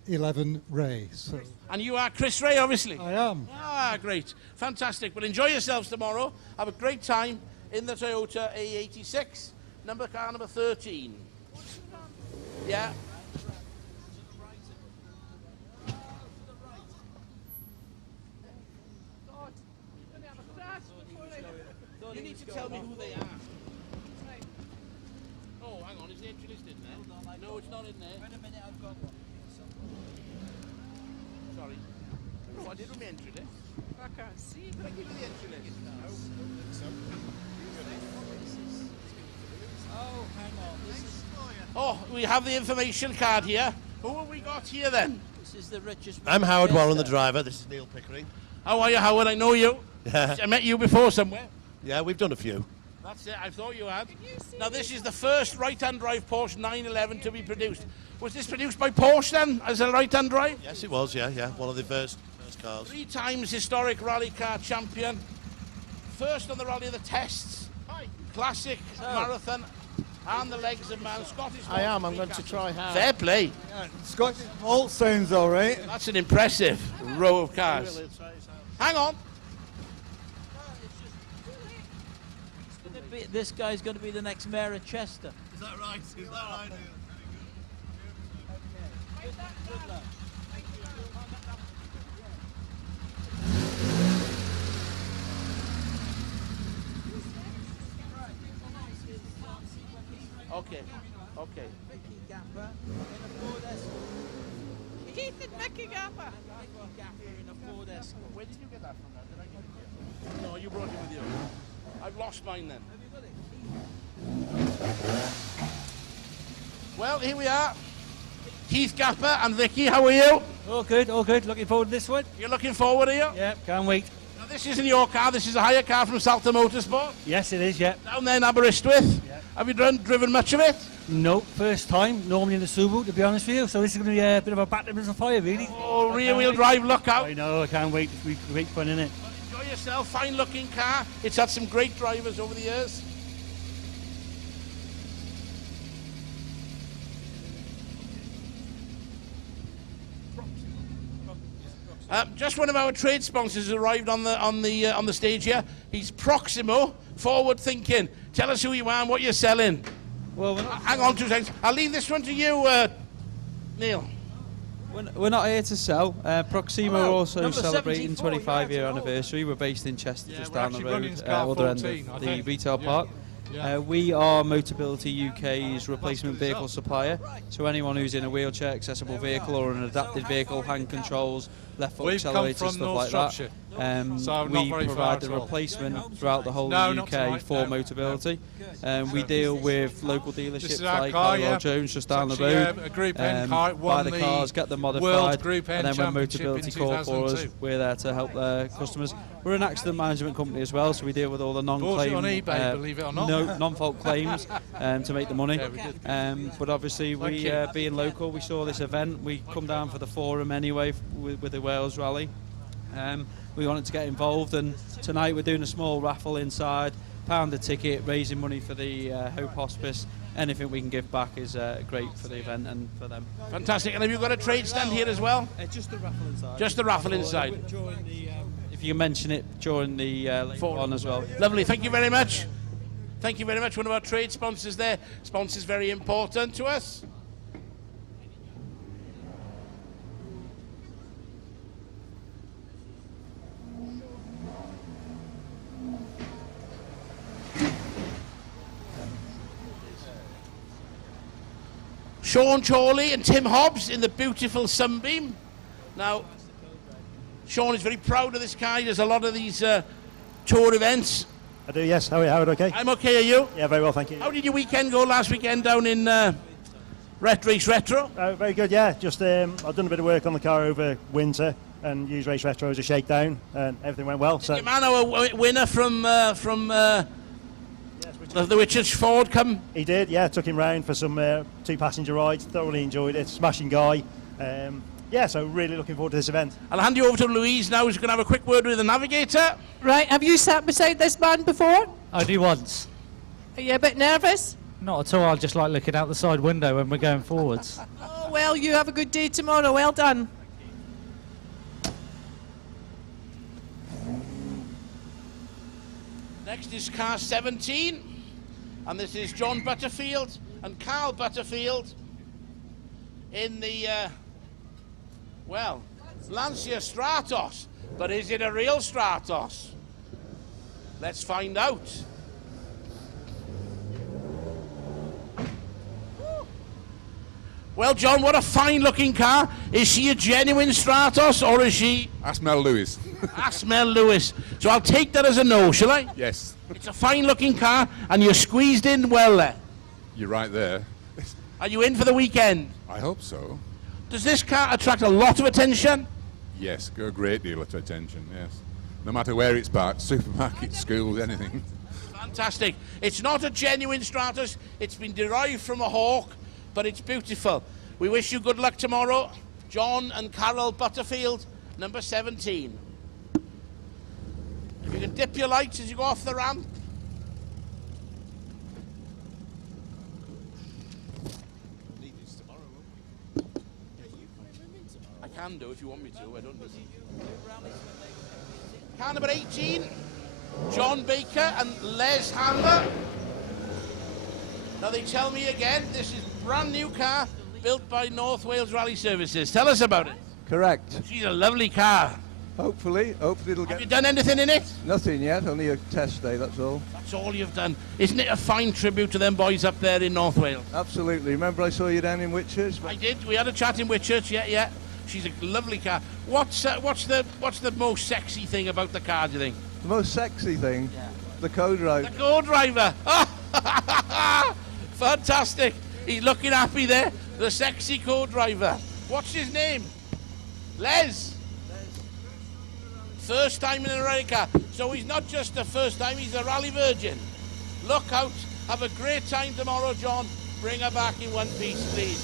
C11 Ray. So. And you are Chris Ray, obviously? I am. Ah, great. Fantastic. Well, enjoy yourselves tomorrow. Have a great time in the Toyota A86, car number 13. Yeah. You need to tell me who they are. Oh, hang on, is the entry list in there? No, it's not in there. Wait a minute, I've got one. Sorry. Oh, I did with my entry list. I can't see. Did I give you the entry list? No. Oh, hang on. Oh, we have the information card here. Who have we got here then? This is the richest... I'm Howard Warren, the driver. This is Neil Pickering. How are you, Howard? I know you. Yeah. I met you before somewhere. Yeah, we've done a few. That's it. I thought you had. Now, this is the first right-hand drive Porsche 911 to be produced. Was this produced by Porsche then, as a right-hand drive? Yes, it was, yeah. One of the first cars. 3 times historic rally car champion. First on the rally of the tests. Classic, marathon, and the legs of man. Scottish. I am. I'm going to try hard. Fair play. Yeah, Scottish Malt sounds all right. That's an impressive row of cars. Hang on. This guy's going to be the next mayor of Chester. Is that right? Is that right? Good luck. Okay. Keith and Mickey Gapper. Where did you get that from? Did I give it to you? No, you brought it with you. I've lost mine then. Well, here we are. Keith Gapper and Vicky, how are you? All good, all good. Looking forward to this one. You're looking forward, are you? Yeah, can't wait. Now, this isn't your car, this is a hire car from Salter Motorsport. Yes, it is, yeah. Down there in Aberystwyth. Yeah. Have you driven much of it? No, first time, normally in the Subaru, to be honest with you. So this is going to be a bit of a baptism of fire, really. Oh, rear-wheel drive, look out. I know, I can't wait. It's going to be great fun, isn't it? Enjoy yourself, fine-looking car. It's had some great drivers over the years. Just one of our trade sponsors arrived on the stage here. He's Proximo, forward thinking. Tell us who you are and what you're selling. Well, hang on 2 seconds. I'll leave this one to you, Neil. We're not here to sell. Proximo are also Number celebrating 74, 25-year anniversary. We're based in Chester, just down the road, Carrefour other end 14, of the retail park. We are Motability UK's replacement vehicle supplier. So anyone who's in a wheelchair accessible vehicle or an adapted vehicle, hand controls, left foot accelerators, stuff like that. We provide the replacement throughout the whole of the UK for Motability. We deal with local dealerships like Carrefour Jones just down the road. A Group N car, buy the cars, get them modified, World Group N and then when Championship Motability call for us, 2002. we're there to help their customers. We're an accident management company as well, so we deal with all the non-claim, Bought it on eBay, believe it or not. non-fault claims to make the money. But obviously, we being local, we saw this event. We come down for the forum anyway with the Wales Rally. We wanted to get involved, and tonight we're doing a small raffle inside. £1 a ticket, raising money for the Hope Hospice. Anything we can give back is great for the event and for them. Fantastic. And have you got a trade stand here as well? Just the raffle inside. Just the raffle inside. If you can mention it during the later on as well. Lovely. Thank you very much. Thank you very much. One of our trade sponsors there. Sponsors very important to us. Sean Chorley and Tim Hobbs in the beautiful Sunbeam. Now, Sean is very proud of this car. He does a lot of these tour events. I do, yes. How are you, Howard? Okay? I'm okay, are you? Yeah, very well, thank you. How did your weekend go last weekend down in Race Retro? Very good, yeah. Just I've done a bit of work on the car over winter and used Race Retro as a shakedown, and everything went well. Did your man, our winner from the Whitchurch Ford, come? He did, yeah. Took him round for some 2-passenger rides. Thoroughly enjoyed it. Smashing guy. Yeah, so really looking forward to this event. I'll hand you over to Louise now, who's going to have a quick word with the navigator. Right, have you sat beside this man before? I do once. Are you a bit nervous? Not at all, I just like looking out the side window when we're going forwards. Oh, well, you have a good day tomorrow. Well done. Next is car 17, and this is John Butterfield and Carl Butterfield in the, well, Lancia Stratos. But is it a real Stratos? Let's find out. Well, John, what a fine-looking car. Is she a genuine Stratos, or is she... Ask Mel Lewis. Ask Mel Lewis. So I'll take that as a no, shall I? Yes. It's a fine-looking car, and you're squeezed in well there. You're right there. Are you in for the weekend? I hope so. Does this car attract a lot of attention? Yes, a great deal of attention, yes. No matter where it's parked, supermarkets, schools, anything. Fantastic. It's not a genuine Stratos. It's been derived from a Hawk, but it's beautiful. We wish you good luck tomorrow. John and Carol Butterfield, number 17. If you can dip your lights as you go off the ramp. I can do if you want me to. I don't need to. Car number 18, John Baker and Les Handler. Now they tell me again, this is brand new car built by North Wales Rally Services. Tell us about it. Correct. She's a lovely car. Hopefully it'll get... Have you done anything in it? Nothing yet, only a test day, that's all. That's all you've done. Isn't it a fine tribute to them boys up there in North Wales? Absolutely. Remember I saw you down in Whitchurch? I did. We had a chat in Whitchurch, yeah. She's a lovely car. What's the most sexy thing about the car, do you think? The most sexy thing? Yeah. The co-driver. The co-driver. Fantastic. He's looking happy there. The sexy co-driver. What's his name? Les. First time in a rally car. So he's not just the first time, he's a rally virgin. Look out. Have a great time tomorrow, John. Bring her back in one piece, please.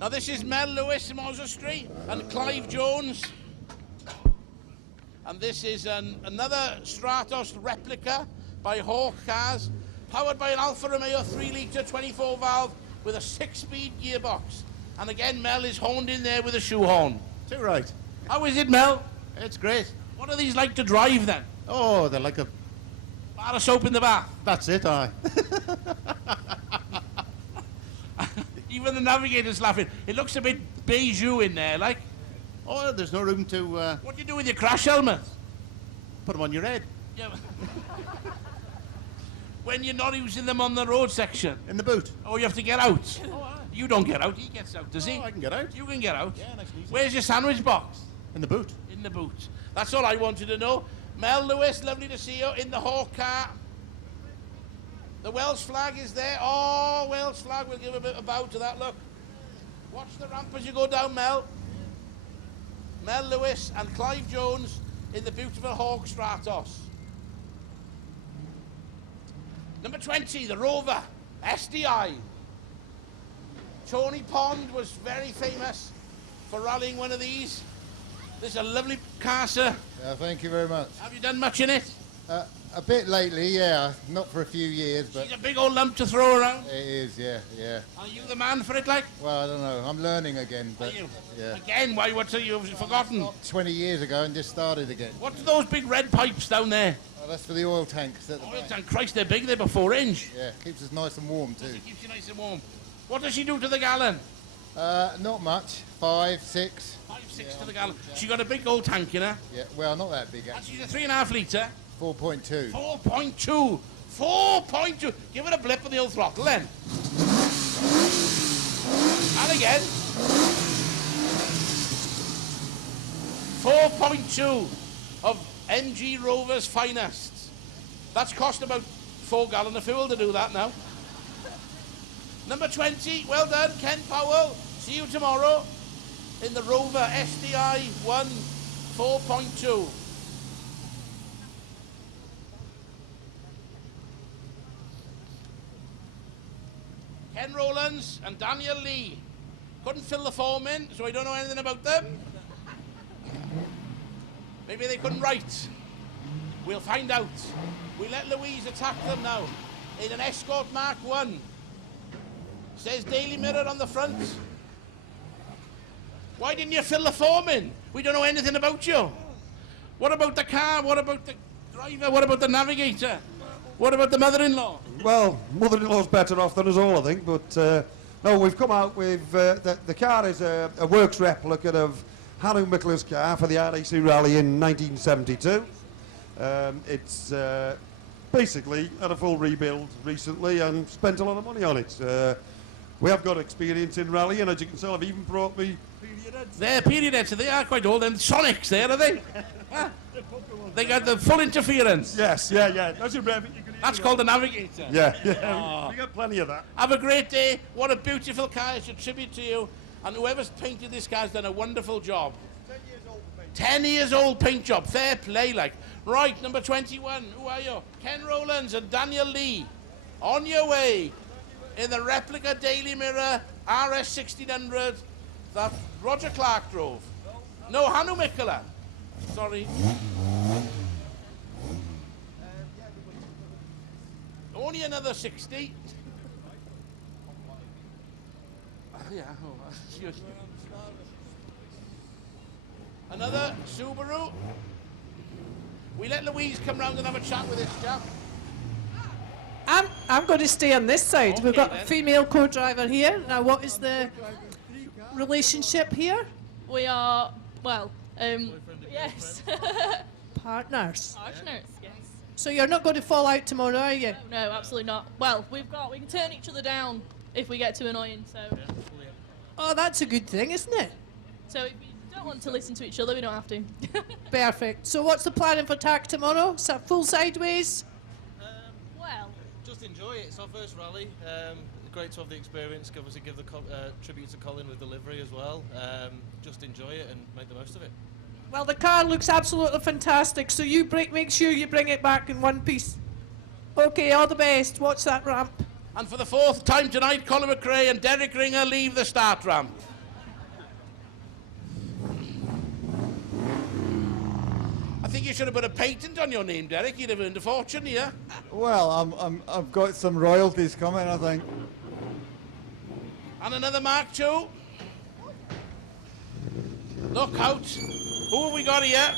Now this is Mel Lewis from Oswestry and Clive Jones. And this is another Stratos replica by Hawk Cars, powered by an Alfa Romeo 3-litre 24-valve with a 6-speed gearbox. And again, Mel is honed in there with a shoehorn. Too right. How is it, Mel? It's great. What are these like to drive then? Oh, they're like a bar of soap in the bath. That's it, aye. Even the navigator's laughing. It looks a bit beigou in there, like. Oh, there's no room to... What do you do with your crash helmet? Put them on your head. Yeah. When you're not using them on the road section. In the boot. Oh, you have to get out. You don't get out. He gets out, does he? Oh, I can get out. You can get out. Yeah, nice and easy. Where's your sandwich box? In the boot. In the boot. That's all I wanted to know. Mel Lewis, lovely to see you in the Hawk car. The Welsh flag is there. Oh, Welsh flag. We'll give a bit of bow to that. Look. Watch the ramp as you go down, Mel. Mel Lewis and Clive Jones in the beautiful Hawk Stratos. Number 20, the Rover SDI. Tony Pond was very famous for rallying one of these. This is a lovely car, sir. Thank you very much. Have you done much in it? A bit lately, yeah. Not for a few years, but... It's a big old lump to throw around. It is, yeah. Are you the man for it, like? Well, I don't know. I'm learning again, but... Yeah. Again? Why? What's it you've forgotten? 20 years ago and just started again. What are those big red pipes down there? Oh, that's for the oil tanks. Oil tank. Christ, they're big. They're about 4 inch. Yeah, keeps us nice and warm, too. It keeps you nice and warm. What does she do to the gallon? Not much. 5, 6. 5, 6 to the gallon. She got a big old tank, you know? Yeah, well, not that big, And actually. she's a 3.5 litre. 4.2. 4.2. 4.2. Give it a blip on the old throttle then. And again. 4.2 of MG Rover's finest. That's cost about 4 gallons of fuel to do that now. Number 20, well done, Ken Powell. See you tomorrow in the Rover SDI 1 4.2. Ken Rowlands and Daniel Lee. Couldn't fill the form in, so I don't know anything about them. Maybe they couldn't write. We'll find out. We let Louise attack them now in an Escort Mark 1. Says Daily Mirror on the front. Why didn't you fill the form in? We don't know anything about you. What about the car? What about the driver? What about the navigator? What about the mother-in-law? Well, mother-in-law's better off than us all, I think. But no, we've come out with the car is a works replica of Howard Davies' car for the RAC Rally in 1972. It's basically had a full rebuild recently and spent a lot of money on it. We have got experience in rally, and as you can tell, I've even brought me period heads. They're period heads, so they are quite old. And Sonics there, are they? They got the full interference. Yes, yeah. That's called the navigator. Yeah. Oh. We got plenty of that. Have a great day. What a beautiful car. It's a tribute to you. And whoever's painted this car's done a wonderful job. 10 years old paint job. Fair play, like. Right, number 21. Who are you? Ken Rowlands and Daniel Lee. On your way in the replica Daily Mirror RS 1600 that Roger Clark drove. No, Hanu Mikula. Sorry. Only another 60. Yeah. Excuse me. Another Subaru. We let Louise come round and have a chat with this chap. I'm going to stay on this side. Okay, We've got then. a female co-driver here. Now, what is the relationship here? We are, well, yes. Partners. Partners, yes. So you're not going to fall out tomorrow, are you? No, absolutely not. Well, we can turn each other down if we get too annoying, so. Oh, that's a good thing, isn't it? So if you don't want to listen to each other, we don't have to. Perfect. So what's the planning for TAC tomorrow? Is that full sideways? Well, just Just enjoy it. It's our first rally. Great to have the experience. Obviously, give the tribute to Colin with the livery as well. Just enjoy it and make the most of it. Well, the car looks absolutely fantastic, so you make sure you bring it back in one piece. Okay, all the best. Watch that ramp. And for the fourth time tonight, Colin Mccrea and Derek Ringer leave the start ramp. I think you should have put a patent on your name, Derek. You'd have earned a fortune here. Well, I've got some royalties coming, I think. And another Mark II. Look out. Who have we got here?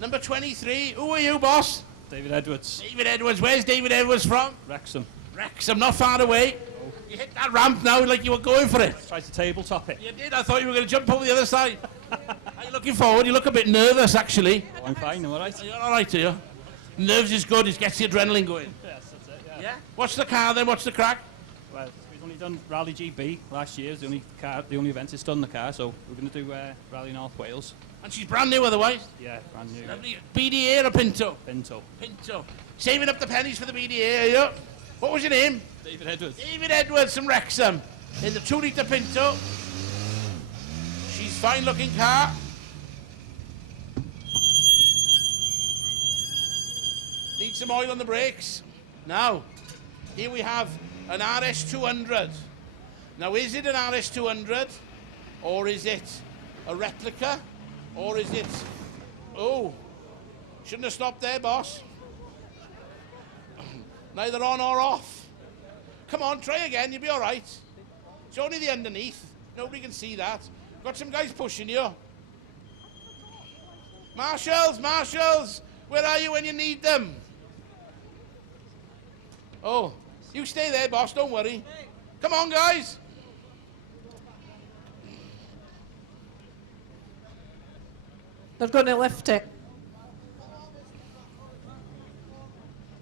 Number 23. Who are you, boss? David Edwards. David Edwards. Where's David Edwards from? Wrexham. Wrexham, not far away. Oh. You hit that ramp now like you were going for it. Tried to tabletop it. You did. I thought you were going to jump over the other side. Are you looking forward? You look a bit nervous, actually. Oh, I'm fine. I'm all right. You're all right, are you? Nerves is good. It gets the adrenaline going. Yes, that's it. Yeah. Yeah? What's the car then? What's the crack? Well, we've only done Rally GB last year. It's the only event that's done the car, so we're going to do Rally North Wales. And she's brand new otherwise? Yeah, brand new. Lovely. BDA or Pinto? Pinto. Pinto. Saving up the pennies for the BDA, are you? What was your name? David Edwards. David Edwards from Wrexham in the 2-litre Pinto. She's fine looking car. Need some oil on the brakes. Now, here we have an RS200. Now, is it an RS200 or is it a replica or is it... Oh, shouldn't have stopped there, boss. Neither on or off. Come on, try again, you'll be all right. It's only the underneath. Nobody can see that. Got some guys pushing you. Marshals, marshals, where are you when you need them? Oh, you stay there, boss, don't worry. Come on, guys. They're going to lift it.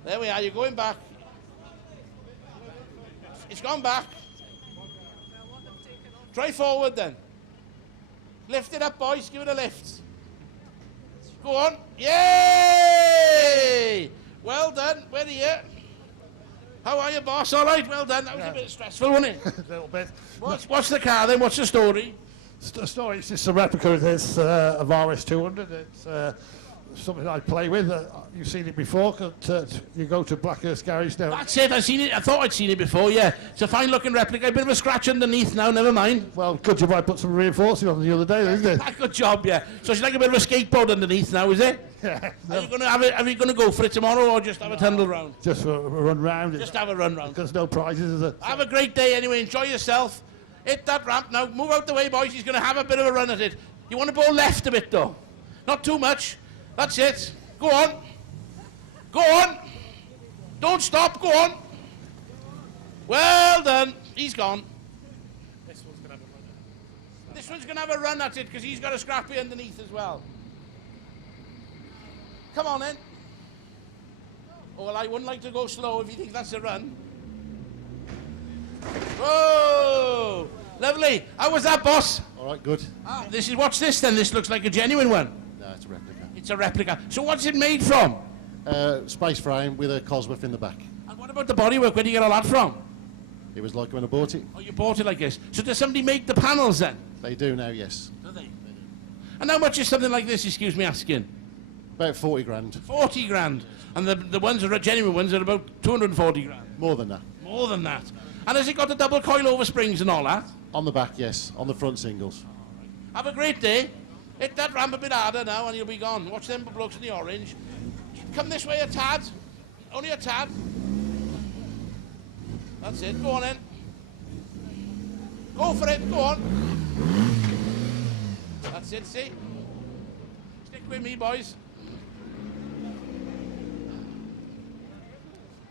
There we are, you're going back. It's gone back. Try forward then. Lift it up, boys, give it a lift. Go on. Yay! Well done, where are you? How are you, boss? All right, well done. That was a bit stressful, wasn't it? A little bit. What's the car then? What's the story? The story is just a replica of this of RS200. It's something I play with. You've seen it before. You go to Blackhurst Garage now. That's it. I've seen it. I thought I'd seen it before. Yeah, it's a fine-looking replica. A bit of a scratch underneath now. Never mind. Well, good job. I put some reinforcing on the other day, isn't it? Good job. Yeah. So it's like a bit of a skateboard underneath now, is it? Yeah. Are you going to have it? Are you going to go for it tomorrow, or just have a tumble round? Just a run round. Just have a run round. There's no prizes, is it? Have a great day anyway. Enjoy yourself. Hit that ramp now. Move out the way, boys. He's going to have a bit of a run at it. You want to go left a bit, though. Not too much. That's it. Go on. Go on. Don't stop. Go on. Well done. He's gone. This one's going to have a run at it. This one's going to have a run at it because he's got a scrappy underneath as well. Come on, then. Oh, well, I wouldn't like to go slow if you think that's a run. Whoa! Lovely. How was that, boss? All right, good. Ah, what's this then? This looks like a genuine one. No, it's a replica. It's a replica. So what's it made from? Space frame with a Cosworth in the back. And what about the bodywork? Where do you get all that from? It was like when I bought it. Oh, you bought it like this. So does somebody make the panels then? They do now, yes. Do they? And how much is something like this, excuse me asking? About 40 grand. 40 grand. And the ones that are genuine ones are about 240 grand. More than that. More than that. And has it got the double coil over springs and all that? On the back, yes. On the front singles. Have a great day. Hit that ramp a bit harder now and you'll be gone. Watch them blokes in the orange. Come this way a tad. Only a tad. That's it. Go on then. Go for it. Go on. That's it, see? Stick with me, boys.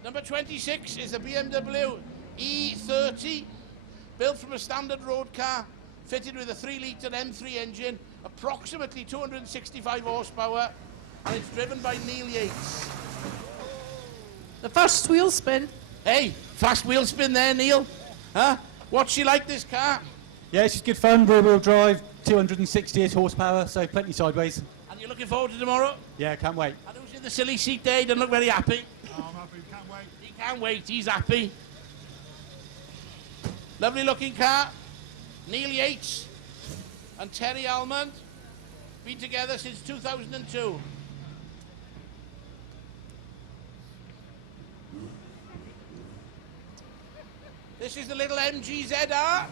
Number 26 is a BMW E30, built from a standard road car, fitted with a 3-litre M3 engine, approximately 265 horsepower, and it's driven by Neil Yates. The first wheel spin. Hey, fast wheel spin there, Neil. Huh? What's she like, this car? Yeah, it's just good fun, rear-wheel drive, 268 horsepower, so plenty sideways. And you're looking forward to tomorrow? Yeah, can't wait. And who's in the silly seat there? He doesn't look very happy. Oh, I'm happy, can't wait. He Can't wait, he's happy. Lovely looking car. Neil Yates and Terry Almond. Been together since 2002. This is the little MGZR.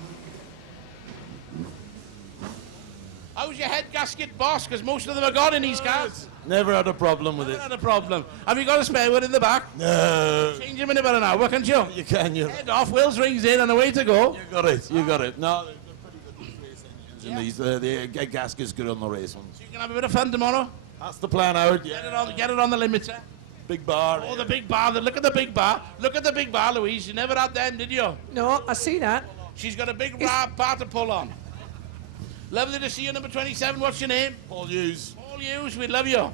How's your head gasket, boss? Because most of them are gone in these cars. Never had a problem with Never it. had a problem. Have you got a spare one in the back? No. Change them in about an hour, can't you? You can, you. Head off, Will's rings in and away to go. You got it, you got it. No, they're pretty good, these race engines. And these, the gasket's good on the race ones. You can have a bit of fun tomorrow. That's the plan, Howard. Get it on the limiter. Big bar. Oh, the big bar. Look at the big bar. Look at the big bar, Louise. You never had them, did you? No, I see that. She's got a big bar to pull on. Lovely to see you, number 27. What's your name? Paul Hughes. Paul Hughes, we love you.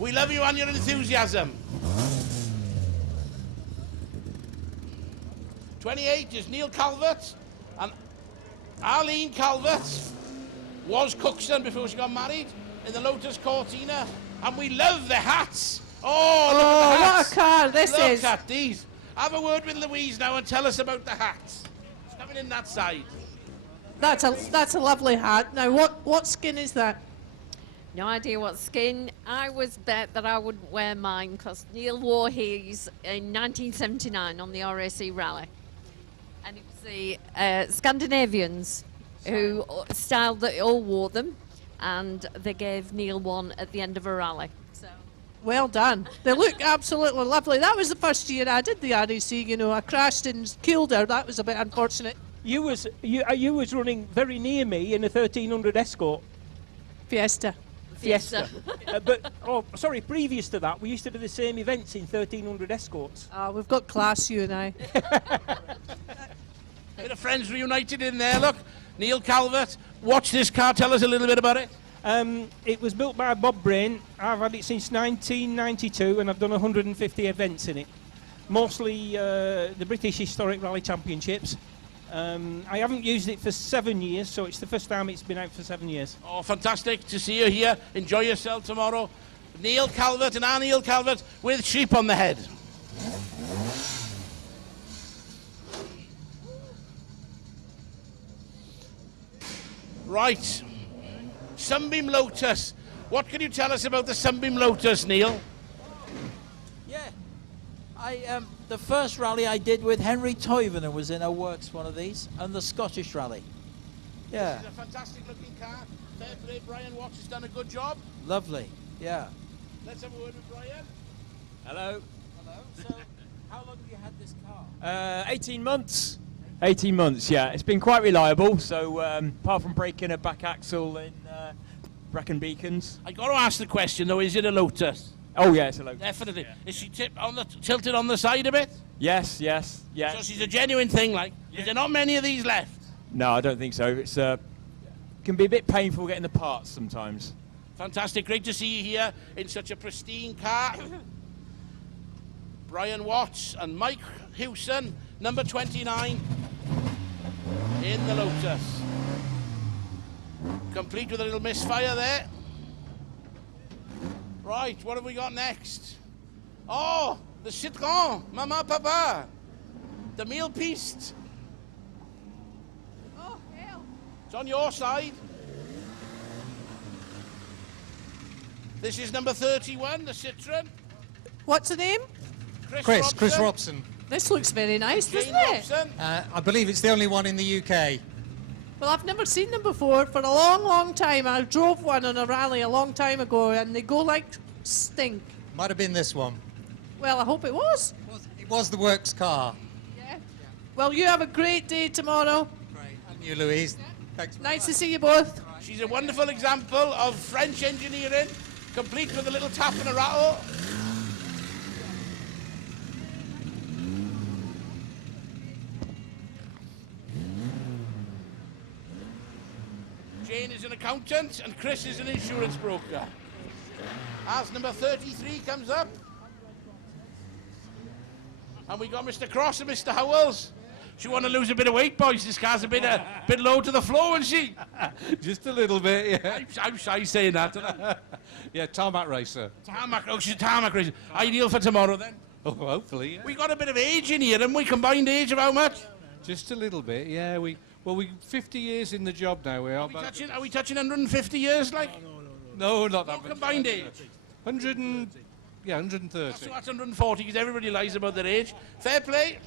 We love you and your enthusiasm. 28 is Neil Calvert, and Arlene Calvert was Cookson before she got married in the Lotus Cortina, and we love the hats. Oh, look at the hats. What a car this is. Look at these. Have a word with Louise now and tell us about the hats. It's coming in that side. That's a lovely hat. Now, what skin is that? No idea what skin. I was bet that I wouldn't wear mine because Neil wore his in 1979 on the RAC Rally. And it was the Scandinavians who styled that all wore them, and they gave Neil one at the end of a rally. So. Well done. They look absolutely lovely. That was the first year I did the RAC. You know, I crashed in Kildare. That was a bit unfortunate. You was running very near me in a 1300 Escort. Fiesta. Previous to that, we used to do the same events in 1300 Escorts. We've got class, you and I. Bit of friends reunited in there, look. Neil Calvert, watch this car, tell us a little bit about it. It was built by Bob Brain. I've had it since 1992 and I've done 150 events in it. Mostly the British Historic Rally Championships. I haven't used it for 7 years, so it's the first time it's been out for 7 years. Oh, fantastic to see you here. Enjoy yourself tomorrow. Neil Calvert and our Neil Calvert with sheep on the head. Right. Sunbeam Lotus. What can you tell us about the Sunbeam Lotus, Neil? Yeah. The first rally I did with Henry Toivonen was in a works one of these, and the Scottish rally. Yeah. This is a fantastic looking car. Fair play, Brian Watts has done a good job. Lovely. Yeah. Let's have a word with Brian. Hello. Hello. So, how long have you had this car? 18 months. 18 months, yeah. It's been quite reliable, so apart from breaking a back axle in Brecon Beacons. I got to ask the question though, is it a Lotus? Oh yeah, it's a Lotus. Definitely. Yeah. Is she tilted on the side a bit? Yes. So she's a genuine thing, like? Yeah. Is there not many of these left? No, I don't think so. It's can be a bit painful getting the parts sometimes. Fantastic. Great to see you here in such a pristine car. Brian Watts and Mike Hewson, number 29 in the Lotus. Complete with a little misfire there. Right, what have we got next? Oh, the Citroën, Mama, Papa. The meal piste. Oh, hell. It's on your side. This is number 31, the Citroën. What's the name? Chris Robson. This looks very nice, doesn't it? I believe it's the only one in the UK. Well, I've never seen them before for a long, long time. I drove one on a rally a long time ago, and they go like stink. Might have been this one. Well, I hope it was. It was the works car. Yeah. Well, you have a great day tomorrow. Great. And you, Louise. Yeah. Thanks. Nice to see you both. She's a wonderful example of French engineering, complete with a little tap and a rattle. Jane is an accountant and Chris is an insurance broker. As number 33 comes up. And we got Mr. Cross and Mr. Howells. She want to lose a bit of weight, boys. This car's a bit low to the floor, isn't she? Just a little bit, yeah. I'm shy saying that. Yeah, tarmac racer. Tarmac, oh, she's a tarmac racer. Ideal for tomorrow, then? Oh, hopefully, yeah. We got a bit of age in here, and we combined age of how much? Just a little bit, yeah. We 50 years in the job now. We are. Are we touching 150 years, like? No, not that What much. combined age? 130. So that's 140, because everybody lies about their age. Fair play.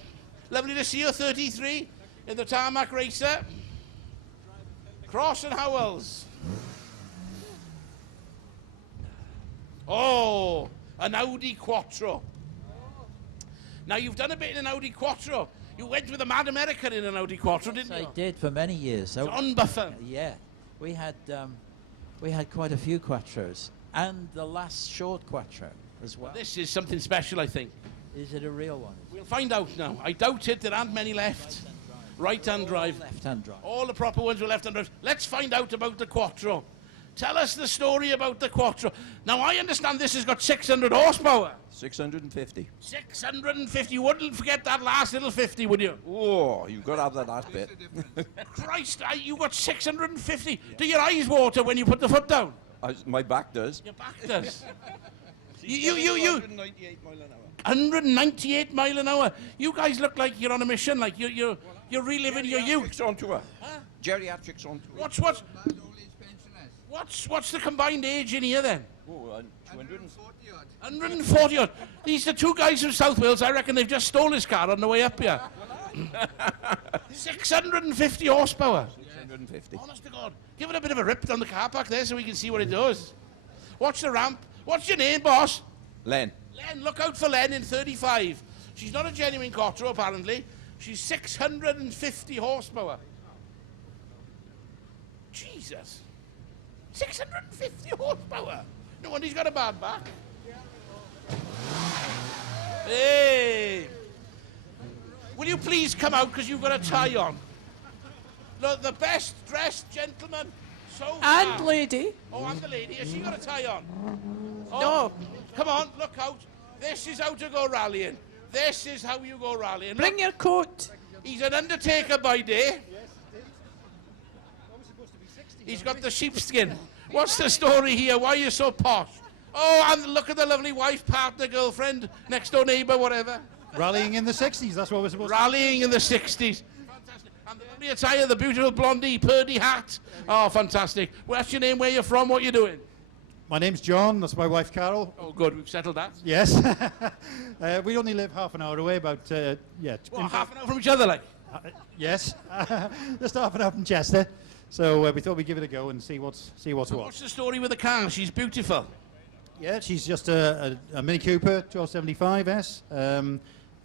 Lovely to see you, 33, in the tarmac racer. Cross and Howells. Oh, an Audi Quattro. Now, you've done a bit in an Audi Quattro. You went with a Mad American in an Audi Quattro, didn't you? I did for many years. John Buffer. Yeah, we had quite a few Quattros, and the last short Quattro as well. This is something special, I think. Is it a real one? We'll find out now. I doubt it. There aren't many left. Right-hand drive. Left-hand drive. All the proper ones were left-hand drive. Let's find out about the Quattro. Tell us the story about the Quattro. Now, I understand this has got 600 horsepower. 650. 650. You wouldn't forget that last little 50, would you? Oh, you've got to have that last bit. Christ, you got 650. Do your eyes water when you put the foot down? My back does. Your back does. you 198 mile an hour. 198 mile an hour. You guys look like you're on a mission, like you're reliving your youth. Geriatrics on tour. Huh? Geriatrics on tour. What's the combined age in here then? Oh, 140 odd. These are two guys from South Wales. I reckon they've just stole his car on the way up here. 650 horsepower. 650. Honest to God. Give it a bit of a rip on the car park there so we can see what it does. Watch the ramp. What's your name, boss? Len. Len, look out for Len in 35. She's not a genuine Quattro, apparently. She's 650 horsepower. Jesus. 650 horsepower. No wonder he's got a bad back. Hey. Will you please come out, because you've got a tie on? Look, the best dressed gentleman so far. And lady. Oh, and the lady. Has she got a tie on? Oh, No. Come on, look out. This is how to go rallying. This is how you go rallying. Bring your coat. He's an undertaker by day. He's got the sheepskin. What's the story here? Why are you so posh? Oh, and look at the lovely wife, partner, girlfriend, next door neighbour, whatever. Rallying in the 60s, that's what we're supposed Rallying in the 60s. Fantastic. And the lovely attire, the beautiful blondie, Purdy hat. Oh, fantastic. What's your name, where you're from, what you doing? My name's John, that's my wife Carol. Oh, good, we've settled that. Yes. We only live half an hour away, about, Well, half an hour from each other, like? Yes. Just half an hour from Chester. So we thought we'd give it a go and see what's what. What's the story with the car? She's beautiful. Yeah, she's just a Mini Cooper 1275S,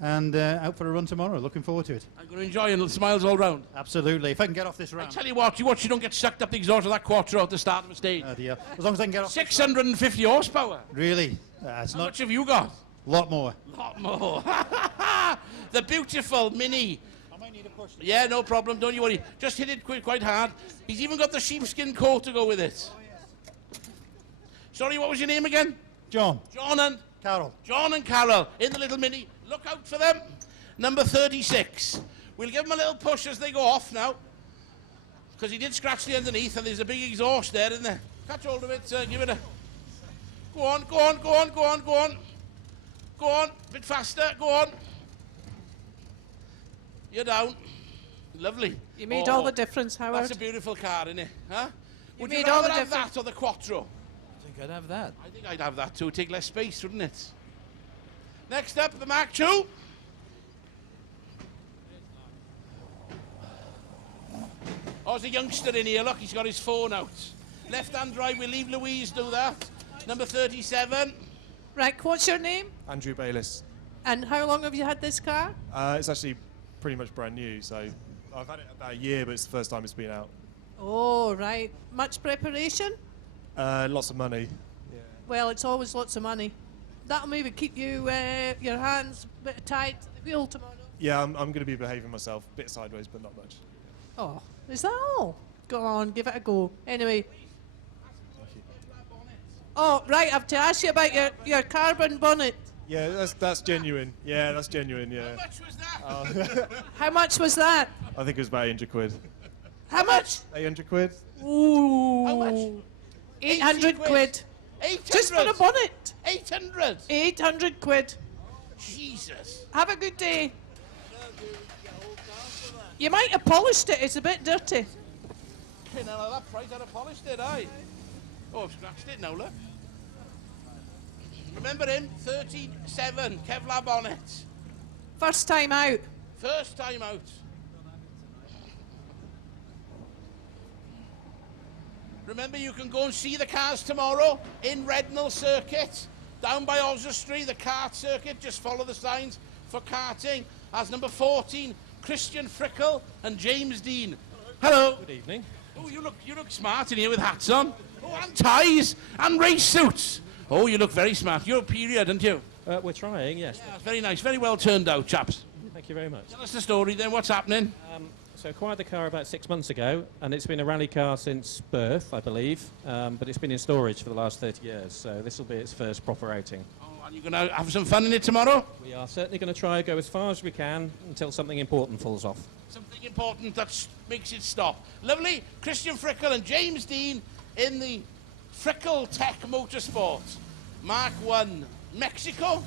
and out for a run tomorrow. Looking forward to it. I'm going to enjoy it. Smiles all round. Absolutely. If I can get off this ramp. I tell you what, you don't get sucked up the exhaust of that Quattro at the start of a stage. Oh dear. As long as I can get off. 650 horsepower. Really? It's How not. much have you got? Lot more. Lot more. The beautiful Mini. I might need a push. Yeah, no problem. Don't you worry. Just hit it quite hard. He's even got the sheepskin coat to go with it. Sorry, what was your name again? John. John and Carol. John and Carol in the little Mini. Look out for them. Number 36. We'll give them a little push as they go off now, because he did scratch the underneath, and there's a big exhaust there, isn't there? Catch hold of it. Give it a. Go on. Go on. A bit faster. Go on. You're down. Lovely. You made all the difference, Howard. That's a beautiful car, isn't it? Huh? Would you made all rather the have difference. that or the Quattro? I think I'd have that. I think I'd have that too. Take less space, wouldn't it? Next up, the Mark II. Oh, there's a youngster in here. Look, he's got his phone out. Left-hand drive, we'll leave Louise do that. Number 37. Right, what's your name? Andrew Bayliss. And how long have you had this car? It's actually pretty much brand new, so I've had it about a year, but it's the first time it's been out. Oh, right. Much preparation? Lots of money. Well, it's always lots of money. That'll maybe keep you your hands a bit tight to the wheel tomorrow. Yeah, I'm going to be behaving myself, a bit sideways, but not much. Oh, is that all? Go on, give it a go. Anyway. Oh, right, I have to ask you about your carbon bonnet. Yeah, that's genuine. Yeah, that's genuine, yeah. How much was that? How much was that? I think it was about 800 quid. How much? 800 quid? Ooh. How much? 800 quid. 800. Just for a bonnet. 800. 800 quid. Jesus. Have a good day. You might have polished it. It's a bit dirty. Okay, now at that price, I'd have polished it, aye. Oh, I've scratched it now, look. Remember him? 37, Kevlar bonnet. First time out. First time out. Remember, you can go and see the cars tomorrow in Rednall Circuit, down by Oswestry, the kart circuit. Just follow the signs for karting. As number 14, Christian Frickle and James Dean. Hello. Good evening. Oh, you look smart in here with hats on. Oh, and ties and race suits. Oh, you look very smart. You're a period, aren't you? We're trying, yes. Yeah, very nice. Very well turned out, chaps. Thank you very much. Tell us the story then. What's happening? So acquired the car about 6 months ago, and it's been a rally car since birth, I believe, but it's been in storage for the last 30 years, so this will be its first proper outing. Oh, and you're going to have some fun in it tomorrow? We are certainly going to try and go as far as we can until something important falls off. Something important that makes it stop. Lovely. Christian Frickle and James Dean in the Frickle Tech Motorsport. Mark 1. Mexico?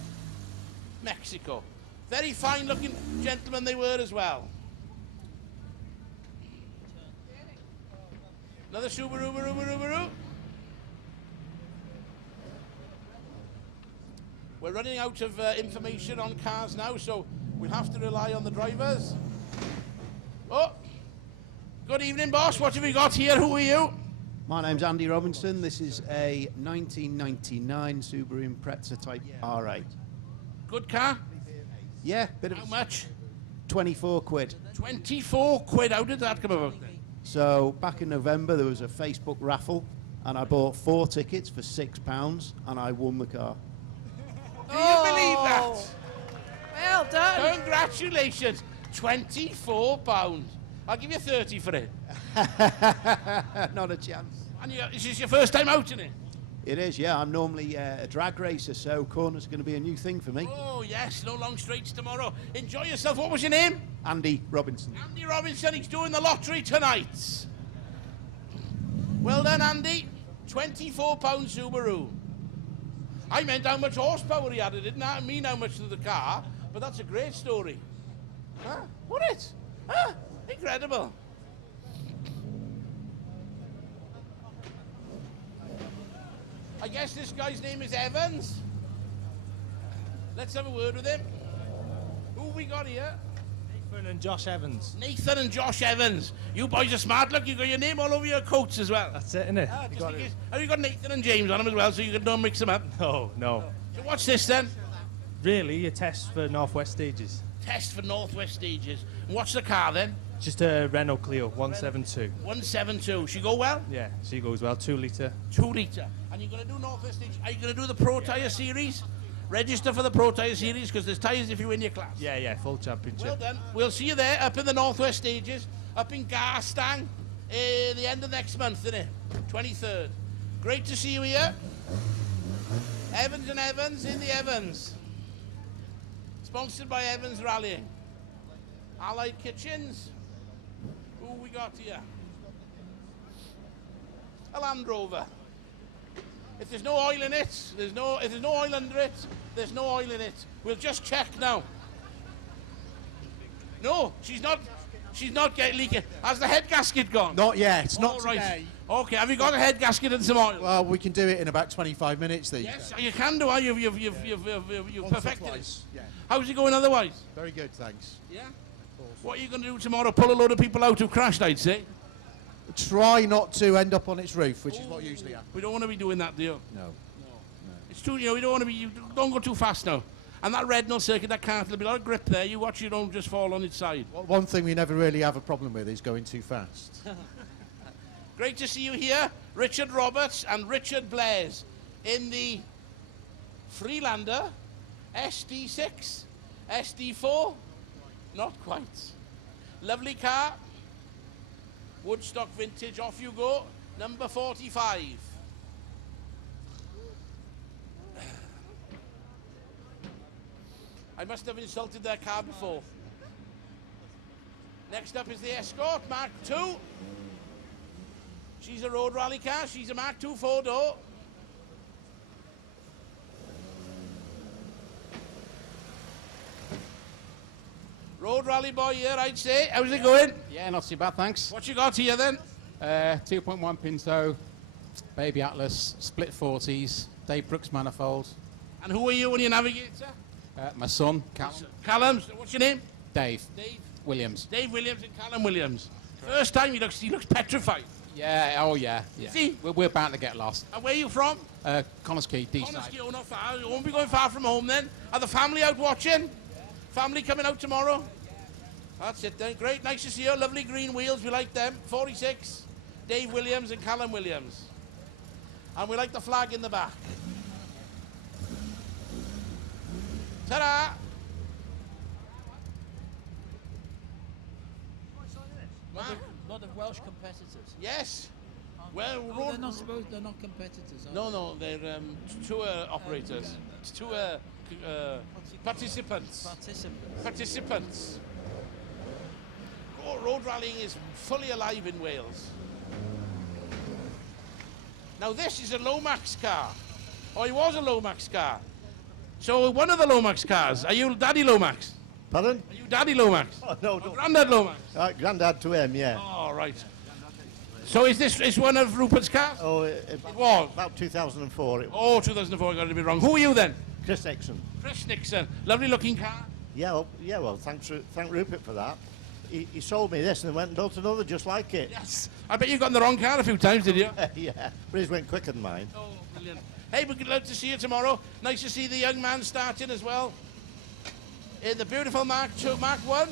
Mexico. Very fine looking gentlemen they were as well. Another Subaru. We're running out of information on cars now, so we'll have to rely on the drivers. Oh, good evening, boss. What have we got here? Who are you? My name's Andy Robinson. This is a 1999 Subaru Impreza Type R8. Good car? Yeah, bit of... How much? 24 quid. 24 quid. How did that come about then? So back in November there was a Facebook raffle and I bought 4 tickets for £6 and I won the car. Do you believe that? Well done. Congratulations. £24. I'll give you 30 for it. Not a chance. And is this your first time out in it? It is, yeah. I'm normally a drag racer, so corner's going to be a new thing for me. Oh, yes. No long straights tomorrow. Enjoy yourself. What was your name? Andy Robinson. Andy Robinson. He's doing the lottery tonight. Well done, Andy. £24 Subaru. I meant how much horsepower he had. It didn't mean how much to the car, but that's a great story. Huh? What it? Huh? Incredible. I guess this guy's name is Evans. Let's have a word with him. Who we got here? Nathan and Josh Evans. Nathan and Josh Evans. You boys are smart. Look, you got your name all over your coats as well. That's it, innit? Have you got Nathan and James on them as well, so you don't mix them up? No. So what's this then? Really, a test for Northwest Stages. Test for Northwest Stages. And what's the car then? Just a Renault Clio 172. 172. She go well? Yeah, she goes well. 2 litre. 2 litre. And you're going to do Northwest Stages. Are you going to do the Pro Tyre Series? Register for the Pro Tyre Series because there's tyres if you win your class. Yeah, full championship. Well done. We'll see you there up in the Northwest Stages, up in Garstang, the end of next month, isn't it? 23rd. Great to see you here. Evans and Evans in the Evans. Sponsored by Evans Rallying. Allied Kitchens. Who we got here? A Land Rover. If there's no oil in it, if there's no oil under it, there's no oil in it. We'll just check now. No, she's not getting leaking. Has the head gasket gone? Not yet, not right. today. Okay, have you got a head gasket and some oil? Well, we can do it in about 25 minutes. Yes, you can do. You've perfected it. Yeah. How's it going otherwise? Very good, thanks. Yeah? What are you going to do tomorrow? Pull a load of people out who crashed, I'd say? Try not to end up on its roof, which is what usually happens. We don't want to be doing that, do you? No. It's too, we don't want to be, don't go too fast now. And that Rednall circuit, that car, there'll be a lot of grip there. You watch, you don't just fall on its side. Well, one thing we never really have a problem with is going too fast. Great to see you here. Richard Roberts and Richard Blaise in the Freelander SD6, SD4, not quite. Lovely car. Woodstock vintage, off you go. Number 45. I must have insulted their car before. Next up is the Escort Mark II. She's a road rally car. She's a Mark II 4-door. Road rally boy here, I'd say. How's it going? Yeah, not too bad, thanks. What you got here then? 2.1 Pinto, Baby Atlas, split 40s, Dave Brooks manifold. And who are you when you navigator? My son, Callum. Callum, what's your name? Dave. Dave Williams. Dave Williams and Callum Williams. First time he looks petrified. Yeah, oh yeah. See? We're bound to get lost. And where are you from? Connors Key, D Connors side. Key, not far. You won't be going far from home then. Are the family out watching? Family coming out tomorrow? That's it then. Great, nice to see you. Lovely green wheels, we like them. 46, Dave Williams and Callum Williams. And we like the flag in the back. Ta-da! Lot of Welsh competitors. Yes. Well, they're not competitors. No, they're tour operators. Tour participants. Participants. Oh, road rallying is fully alive in Wales. Now this is a Lomax car. Or he was a Lomax car. So one of the Lomax cars. Are you Daddy Lomax? Pardon? Are you Daddy Lomax? Oh, no, or Grandad Lomax? Grandad to him, yeah. Oh, right. So is one of Rupert's cars? Oh, it was. About 2004. It was. Oh, 2004, I got it a bit wrong. Who are you then? Chris Nixon. Chris Nixon. Lovely looking car. Yeah, well, thank Rupert for that. He sold me this and went and built another just like it. Yes. I bet you got in the wrong car a few times, did you? Yeah, but his went quicker than mine. Oh, brilliant. Hey, we'd love to see you tomorrow. Nice to see the young man starting as well. In the beautiful Mark 1.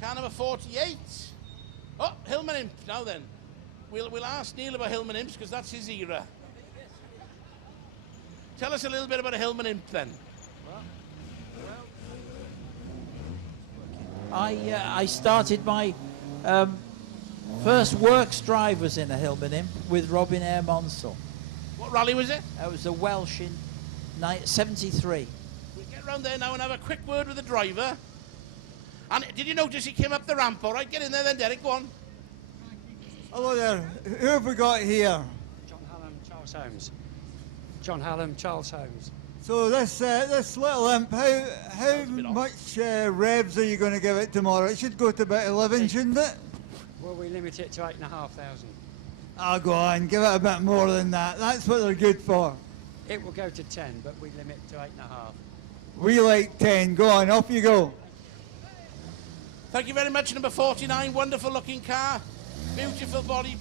Car number 48. Oh, Hillman Imp now then. We'll ask Neil about Hillman Imps because that's his era. Tell us a little bit about a Hillman Imp then. I started my first works drive was in a Hillman Imp with Robin Eyre Monsell. What rally was it? It was a Welsh in 73. We'll get round there now and have a quick word with the driver. And did you notice he came up the ramp all right? Get in there then, Derek, go on. Hello there. Who have we got here? John Hallam, Charles Holmes. John Hallam, Charles Holmes. So this little imp, how much revs are you going to give it tomorrow? It should go to about 11, shouldn't it? Well, we limit it to 8,500. I'll go on, give it a bit more than that. That's what they're good for. It will go to 10, but we limit to 8.5. We like 10. Go on, off you go. Thank you very much, number 49. Wonderful looking car. Beautiful body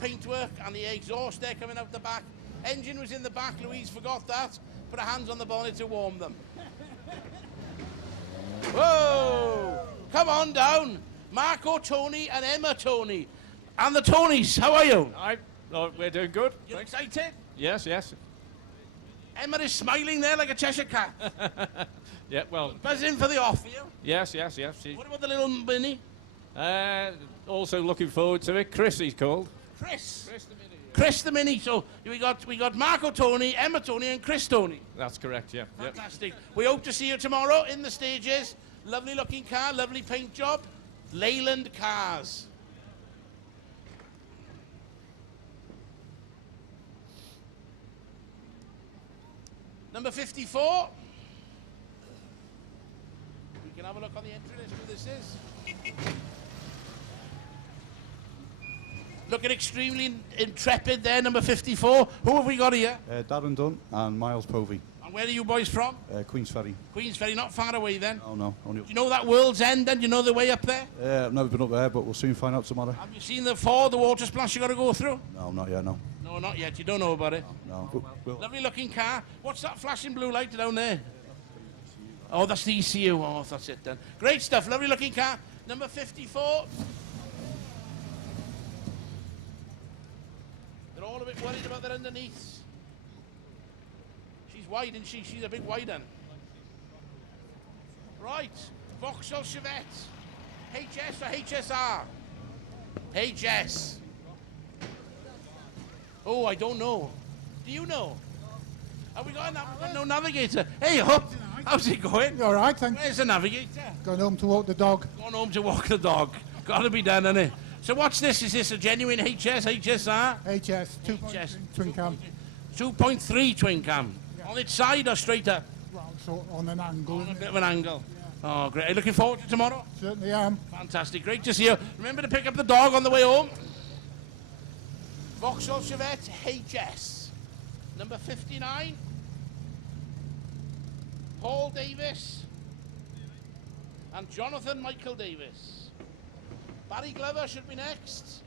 paintwork and the exhaust there coming out the back. Engine was in the back, Louise forgot that. Put her hands on the bonnet to warm them. Whoa! Come on down. Marco Tony and Emma Tony. And the Tonys, how are you? Hi, we're doing good. You're excited? Yes, yes. Emma is smiling there like a Cheshire cat. Yeah, well. Buzzing for the off here. Yes. What about the little mini? Also looking forward to it. Chris, he's called. Chris the Mini. So we got Marco Tony, Emma Tony, and Chris Tony. That's correct, yeah. Fantastic. We hope to see you tomorrow in the stages. Lovely looking car, lovely paint job. Leyland Cars. Number 54. We can have a look on the entry list who this is. Looking extremely intrepid there, number 54. Who have we got here? Darren Dunn and Miles Povey. And where are you boys from? Queen's Ferry. Queen's Ferry, not far away then. Oh, no. Only Do you know that World's End then? Do you know the way up there? I've never been up there, but we'll soon find out tomorrow. Have you seen the water splash you got to go through? No, not yet, no. No, not yet. You don't know about it? No. We'll Lovely looking car. What's that flashing blue light down there? Oh, that's the ECU. Oh, that's it then. Great stuff. Lovely looking car. Number 54. They're all a bit worried about their underneath. She's wide, isn't she? She's a big wide one. Right. Vauxhall Chevette. HS or HSR? HS. Oh, I don't know. Do you know? Have we got no navigator? Hey, how's it going? All right, thanks. Where's the navigator? Gone home to walk the dog. Gone home to walk the dog. Got to be done, hasn't it? So what's this? Is this a genuine HS, HSR? HS, 2.3 twin cam. 2.3 twin cam. On its side or straight up? Well, sort of on an angle. On a bit of an angle. Oh, great. Are you looking forward to tomorrow? Certainly am. Fantastic. Great to see you. Remember to pick up the dog on the way home. Vauxhall Chevette HS. Number 59. Paul Davis. And Jonathan Michael Davis. Barry Glover should be next.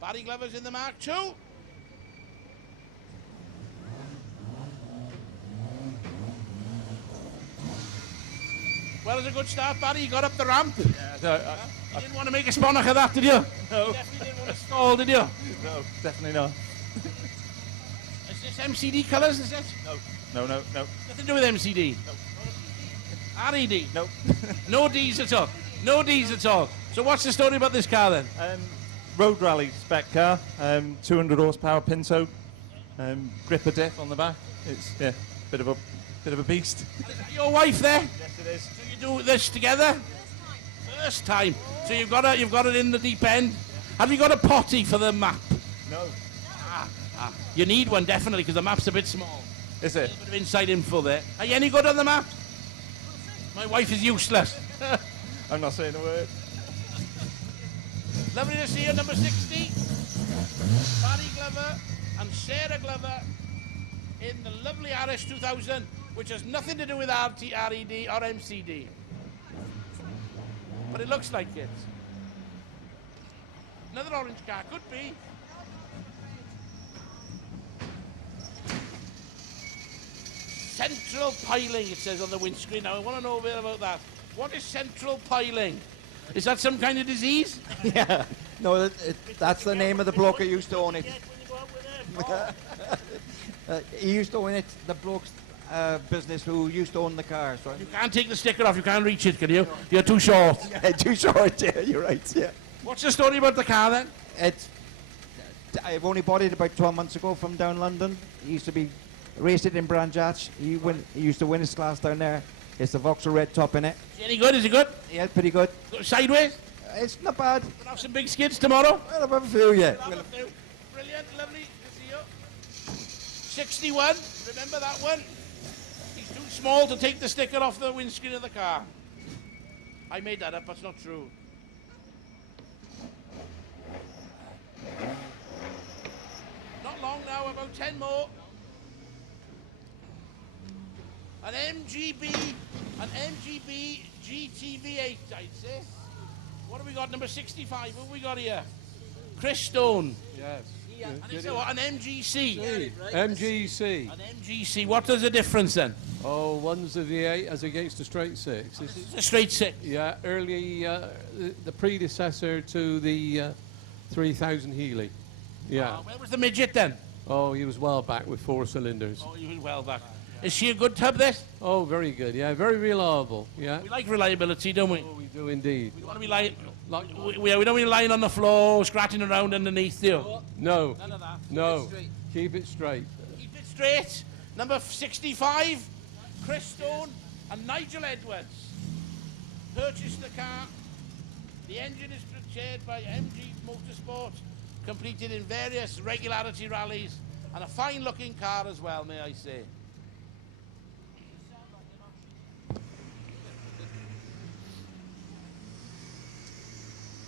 Barry Glover's in the Mark 2. Well, it's a good start, Barry. You got up the ramp. Yeah, You didn't want to make a sponnock of that, did you? No. You definitely didn't want to stall, did you? No, definitely not. Is this MCD colours, is it? No. Nothing to do with MCD? No. RED? No. No Ds at all? No Ds at all. So what's the story about this car then? Road rally spec car, 200 horsepower Pinto, gripper diff on the back. It's bit of a beast. Is that your wife there? Yes, it is. So you do this together? First time. So you've got it in the deep end. Have you got a potty for the map? No. You need one definitely because the map's a bit small. Is it? A bit of inside info there. Are you any good on the map? My wife is useless. I'm not saying a word. Lovely to see you, number 60. Barry Glover and Sarah Glover in the lovely RS 2000, which has nothing to do with RT, RED or MCD. But it looks like it. Another orange car, could be. Central piling, it says on the windscreen. Now, I want to know a bit about that. What is central piling? Is that some kind of disease? Yeah. No, that's the name of the bloke who used to own it. He used to own it, the bloke's business who used to own the car. So You can't take the sticker off, you can't reach it, can you? You're too short. Yeah, too short, yeah, you're right, yeah. What's the story about the car then? I've only bought it about 12 months ago from down London. He used to be raced it in Branjach. He used to win his class down there. It's the Vauxhall red top in it. Is it any good? Is it good? Yeah, pretty good. Sideways? It's not bad. We'll have some big skids tomorrow? We'll have a few, yeah. We'll have a few. Brilliant, lovely to see you. 61, remember that one? He's too small to take the sticker off the windscreen of the car. I made that up, that's not true. Not long now, about 10 more. An MGB GTV8, I'd say. What have we got? Number 65. What have we got here? Chris Stone. Yes. And it's an MGC. MGC. An MGC. What is the difference then? Oh, one's a V8 as against a straight six. This is a straight six. Yeah, early, the predecessor to the 3000 Healy. Yeah. Where was the midget then? Oh, he was well back with 4 cylinders. Oh, he was well back. Is she a good tub, this? Oh, very good. Yeah, very reliable. Yeah. We like reliability, don't we? Oh, we do indeed. We don't want to be lying. We don't want to be lying on the floor, scratching around underneath you. No. None of that. No. Keep it straight. Keep it straight. Number 65, Chris Stone and Nigel Edwards purchased the car. The engine is prepared by MG Motorsport, completed in various regularity rallies, and a fine-looking car as well, may I say.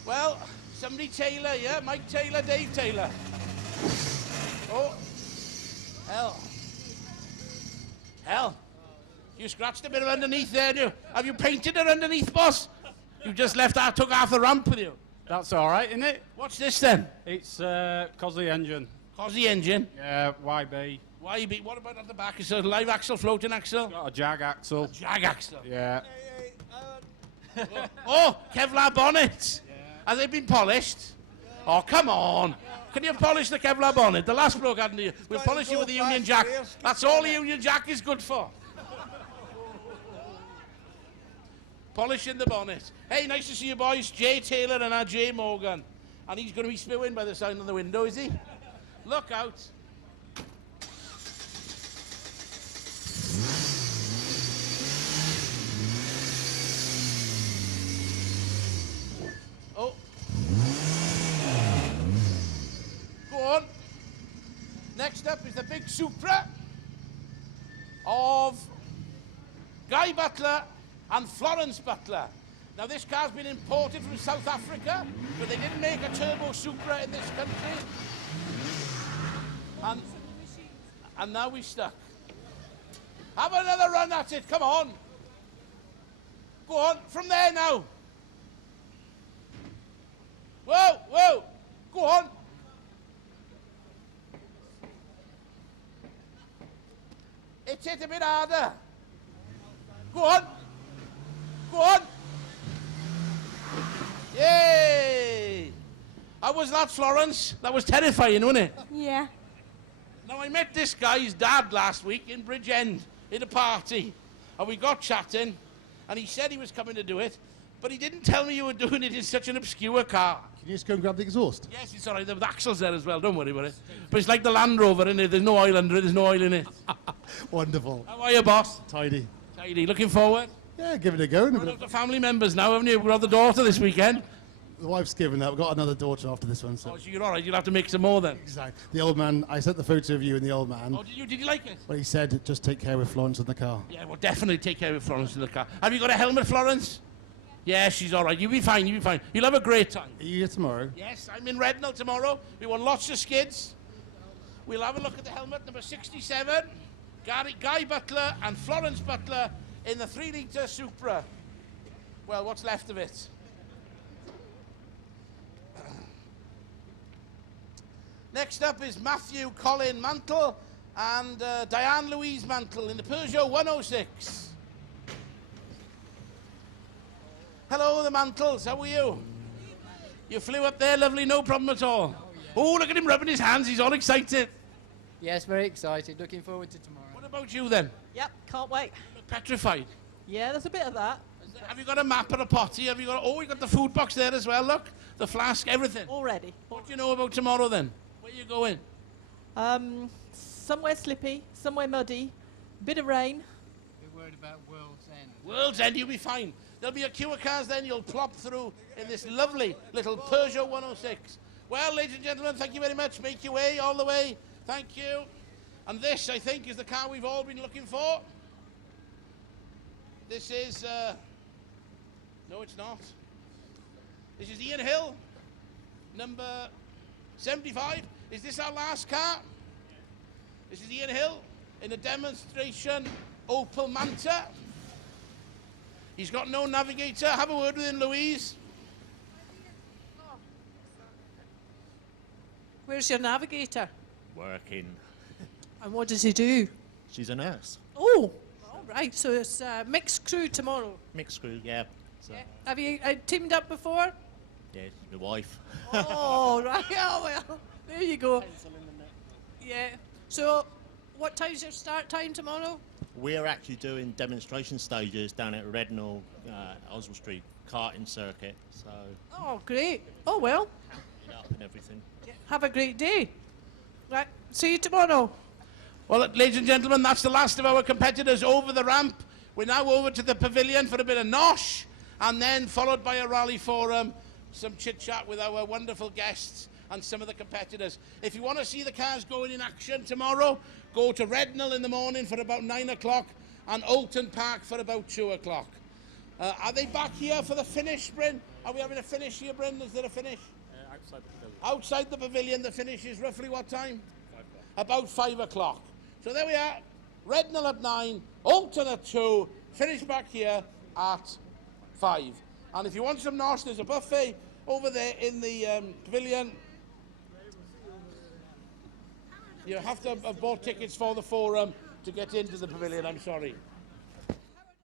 Well, somebody Taylor, yeah? Mike Taylor, Dave Taylor. Oh, hell. Hell. You scratched a bit of underneath there, you. Have you painted it underneath, boss? You just took half the ramp with you. That's all right, isn't it? What's this then? It's Cosy engine. Cosy engine? Yeah, YB. YB. What about at the back? Is it a live axle, floating axle? Got a jag axle. A jag axle? Yeah. Oh, Kevlar bonnets. Have they been polished? Oh, come on. Can you polish the Kevlar bonnet? The last bloke hadn't you. We'll polish you with the Union Jack. That's all the Union Jack is good for. Polishing the bonnet. Hey, nice to see you boys. Jay Taylor and our Jay Morgan. And he's going to be spewing by the sign on the window, is he? Look out. Oh. Go on. Next up is the big Supra. of Guy Butler and Florence Butler. Now this car's been imported from South Africa, but they didn't make a Turbo Supra in this country. And now we're stuck. Have another run at it, come on. Go on, from there now. Whoa, whoa, go on. It's hit a bit harder. Go on. Go on. Yay! How was that, Florence? That was terrifying, wasn't it? Yeah. Now, I met this guy's dad last week in Bridgend in a party, and we got chatting, and he said he was coming to do it, but he didn't tell me you were doing it in such an obscure car. Can you just go and grab the exhaust? Yes, it's all right. The axle's there as well. Don't worry about it. But it's like the Land Rover, isn't it? There's no oil under it. There's no oil in it. Wonderful. How are you, boss? Tidy. Tidy. Looking forward? Yeah, give it a go. Run out to family members now, haven't you? We've got the daughter this weekend. The wife's given that. We've got another daughter after this one. So. Oh, so you're all right. You'll have to make some more then. Exactly. The old man, I sent the photo of you and the old man. Oh, did you like it? Well, he said, just take care with Florence in the car. Yeah, well, definitely take care of Florence in the car. Have you got a helmet, Florence? Yeah, she's all right. You'll be fine. You'll be fine. You'll have a great time. Are you here tomorrow? Yes, I'm in Rednell tomorrow. We want lots of skids. We'll have a look at the helmet, number 67. Guy Butler and Florence Butler in the 3-litre Supra. Well, what's left of it? Next up is Matthew Colin Mantle and Diane Louise Mantle in the Peugeot 106. Hello, the Mantles. How are you? You flew up there, lovely, no problem at all. Oh, look at him rubbing his hands. He's all excited. Yes, very excited. Looking forward to tomorrow. What about you then? Yep, can't wait. Petrified. Yeah, there's a bit of that. Have you got a map or a potty? Have you got? Oh, you got the food box there as well. Look, the flask, everything. Already. What do you know about tomorrow then? Where are you going? Somewhere slippy, somewhere muddy, bit of rain. We're worried about World's End. World's End, you'll be fine. There'll be a queue of cars then. You'll plop through in this lovely little Peugeot 106. Well, ladies and gentlemen, thank you very much. Make your way all the way. Thank you. And this, I think, is the car we've all been looking for. This is, no, it's not. This is Ian Hill, number 75. Is this our last car? This is Ian Hill in a demonstration Opel Manta. He's got no navigator. Have a word with him, Louise. Where's your navigator? Working. And what does he do? She's a nurse. Oh, all right. So it's mixed crew tomorrow. Mixed crew, yeah. So, Yeah. Have you teamed up before? yeah, the wife. Oh, right. Oh, well, there you go. Yeah. So, what time's your start time tomorrow? We're actually doing demonstration stages down at Rednell, Oswald Street karting circuit. So, Oh, great. Oh, well. it up and everything. Have a great day. Right. See you tomorrow. Well, ladies and gentlemen, that's the last of our competitors over the ramp. We're now over to the pavilion for a bit of nosh, and then followed by a rally forum, some chit-chat with our wonderful guests and some of the competitors. If you want to see the cars going in action tomorrow, go to Rednell in the morning for about 9 o'clock and Oulton Park for about 2 o'clock. Are they back here for the finish, Bryn? Are we having a finish here, Bryn? Is there a finish? Outside the pavilion. Outside the pavilion, the finish is roughly what time? 5 o'clock. About 5 o'clock. So there we are. Rednell at 9, Oulton at 2, finish back here at 5. And if you want some nosh, there's a buffet over there in the pavilion. You have to have bought tickets for the forum to get into the pavilion, I'm sorry.